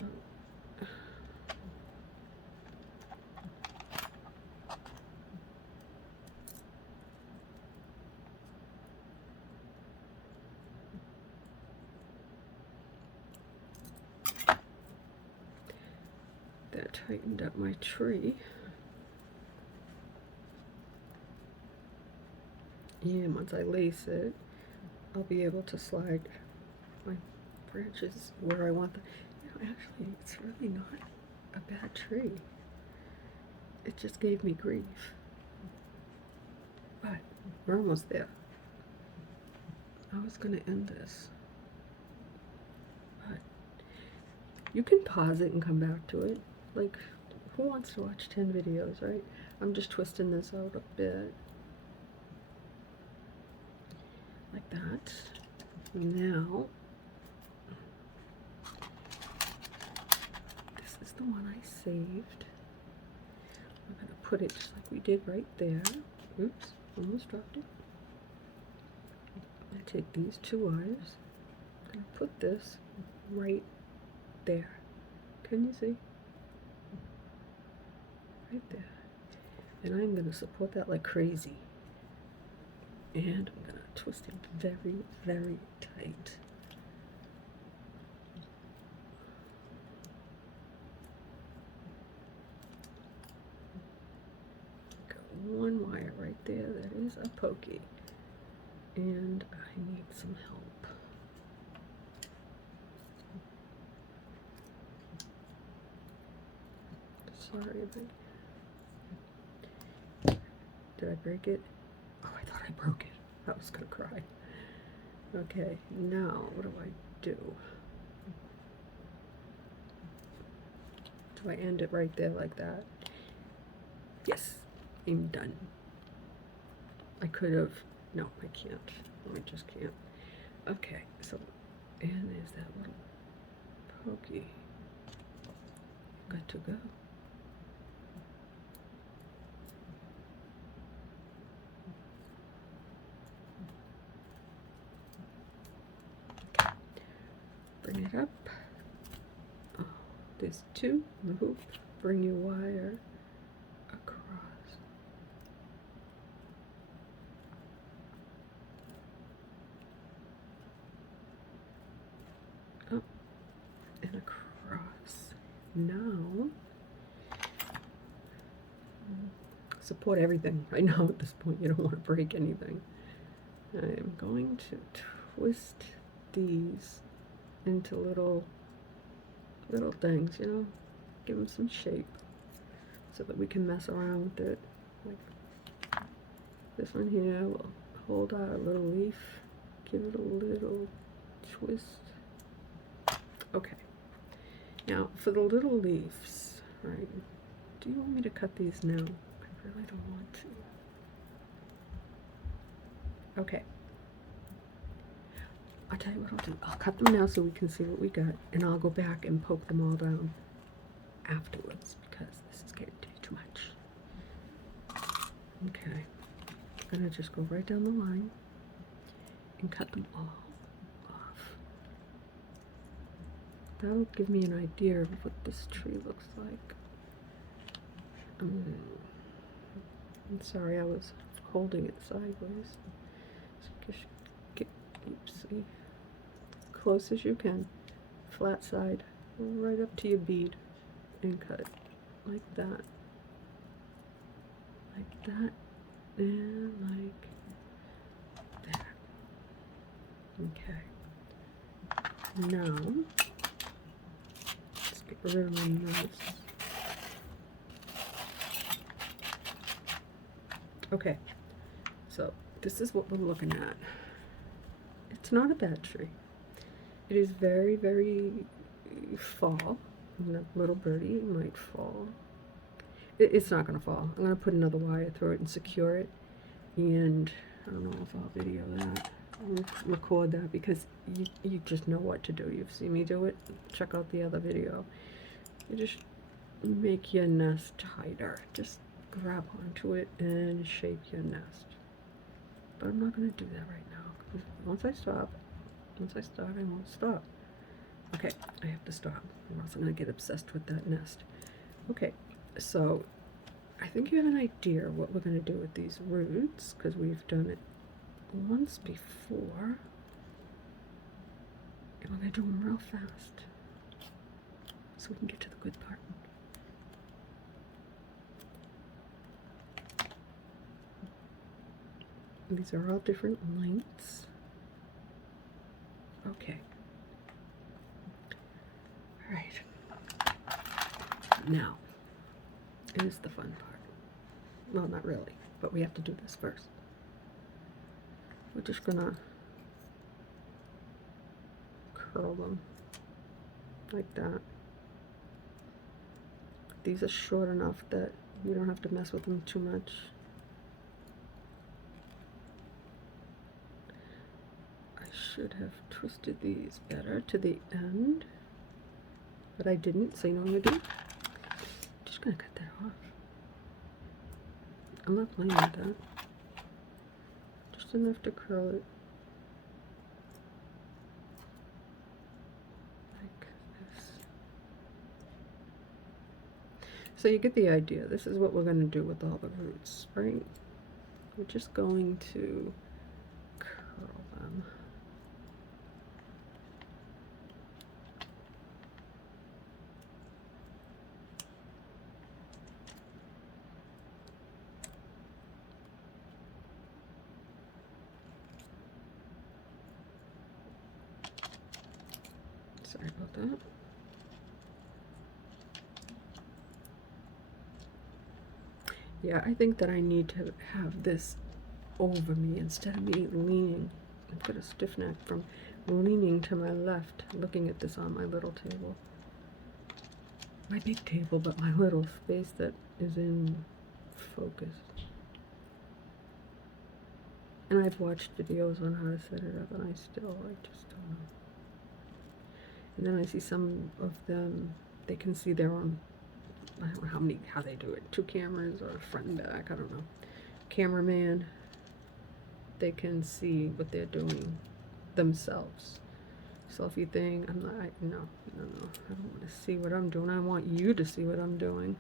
that tightened up my tree. And once I lace it, I'll be able to slide my branches where I want them. You know, actually, it's really not a bad tree. It just gave me grief. But we're almost there. I was going to end this. But you can pause it and come back to it. Like, who wants to watch 10 videos, right? I'm just twisting this out a bit. Like that. Now, this is the one I saved. We're going to put it just like we did right there. Oops, almost dropped it. I take these 2 wires. I'm going to put this right there. Can you see? Right there. And I'm going to support that like crazy. And I'm going to twist it very, very tight. one wire right there that is a pokey, and I need some help. Sorry, did I break it? Oh, I thought I broke it. I was gonna cry. Okay, now what do I do? Do I end it right there like that? Yes, I'm done. I could have, no, I can't. I just can't. Okay, so, and there's that little pokey. Got to go. Okay, bring it up. Oh, there's two in the hoop. Bring your wire across. Up and across. Now, support everything. I know at this point you don't want to break anything. I am going to twist these into little things, you know, give them some shape so that we can mess around with it. Like this one here, we'll hold our little leaf, give it a little twist. Okay, now for the little leaves, right, do you want me to cut these now? I really don't want to. Okay. I'll tell you what I'll do. I'll cut them now so we can see what we got, and I'll go back and poke them all down afterwards because this is getting to be too much. Okay. I'm going to just go right down the line and cut them all off. That'll give me an idea of what this tree looks like. I'm sorry, I was holding it sideways. So just get, oopsie, close as you can, flat side, right up to your bead, and cut it like that, and like that. Okay. Now, let's get rid of my notes. Okay, so this is what we're looking at. It's not a bad tree. It is very, very fall. And that little birdie might fall. It's not going to fall. I'm going to put another wire through it and secure it. And I don't know if I'll video that. I'll record that because you just know what to do. You've seen me do it. Check out the other video. You just make your nest tighter. Just grab onto it and shape your nest. But I'm not going to do that right now. Because once I start, I won't stop. Okay, I have to stop, or else I'm going to get obsessed with that nest. Okay, so I think you have an idea what we're going to do with these roots, because we've done it once before. And we're going to do them real fast, so we can get to the good part. These are all different lengths. Okay. All right. Now, is the fun part. Well, not really, but we have to do this first. We're just gonna curl them like that. These are short enough that you don't have to mess with them too much. Should have twisted these better to the end, but I didn't, so you know what I'm gonna do? Just gonna cut that off. I'm not playing with that. Just enough to curl it like this. So you get the idea. This is what we're gonna do with all the roots, right? We're just going to curl them. Sorry about that. Yeah, I think that I need to have this over me instead of me leaning. I've got a stiff neck from leaning to my left, looking at this on my little table. My big table, but my little space that is in focus. And I've watched videos on how to set it up, and I just don't know. And then I see some of them, they can see their own, I don't know how they do it, 2 cameras or front and back, I don't know. Cameraman, they can see what they're doing themselves. Selfie thing, I'm not, no, I don't want to see what I'm doing. I want you to see what I'm doing.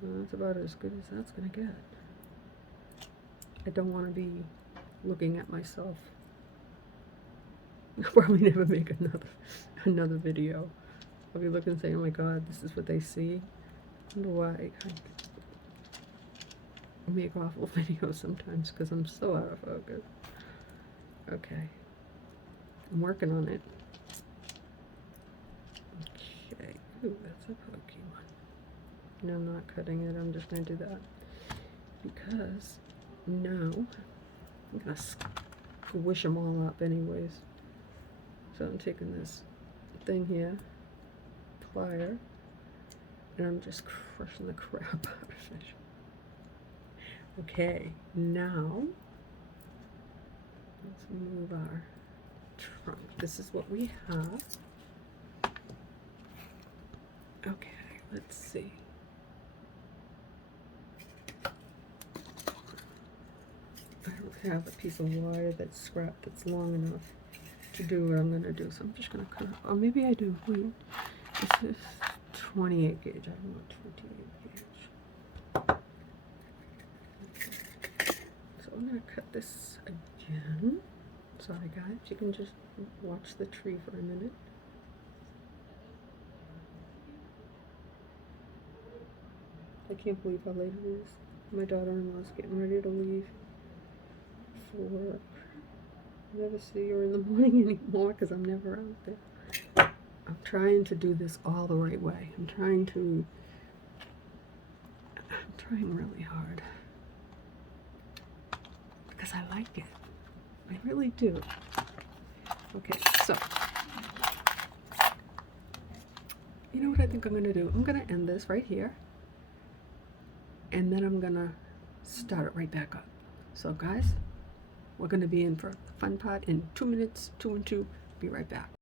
Well, that's about as good as that's gonna get. I don't want to be looking at myself. I'll probably never make another video. I'll be looking and saying, oh my god, this is what they see. I wonder why I make awful videos sometimes because I'm so out of focus. Okay. I'm working on it. Okay. Ooh, that's a pokey one. No, I'm not cutting it. I'm just going to do that. Because now I'm going to squish them all up anyways. So I'm taking this thing here, plier, and I'm just crushing the crap out of it. Okay, now let's move our trunk. This is what we have. Okay, let's see. I don't have a piece of wire that's scrapped that's long enough to do what I'm going to do, so I'm just going to cut it. Oh, maybe I do. Wait, this is 28 gauge. I don't want 28 gauge. So I'm going to cut this again. Sorry guys, you can just watch the tree for a minute. I can't believe how late it is. My daughter-in-law's getting ready to leave for work. I never see her in the morning anymore because I'm never out there. I'm trying to do this all the right way. I'm trying really hard. Because I like it. I really do. Okay, so you know what I think I'm going to do? I'm going to end this right here. And then I'm going to start it right back up. So guys, we're going to be in for the fun part in 2 minutes, 2 and 2. Be right back.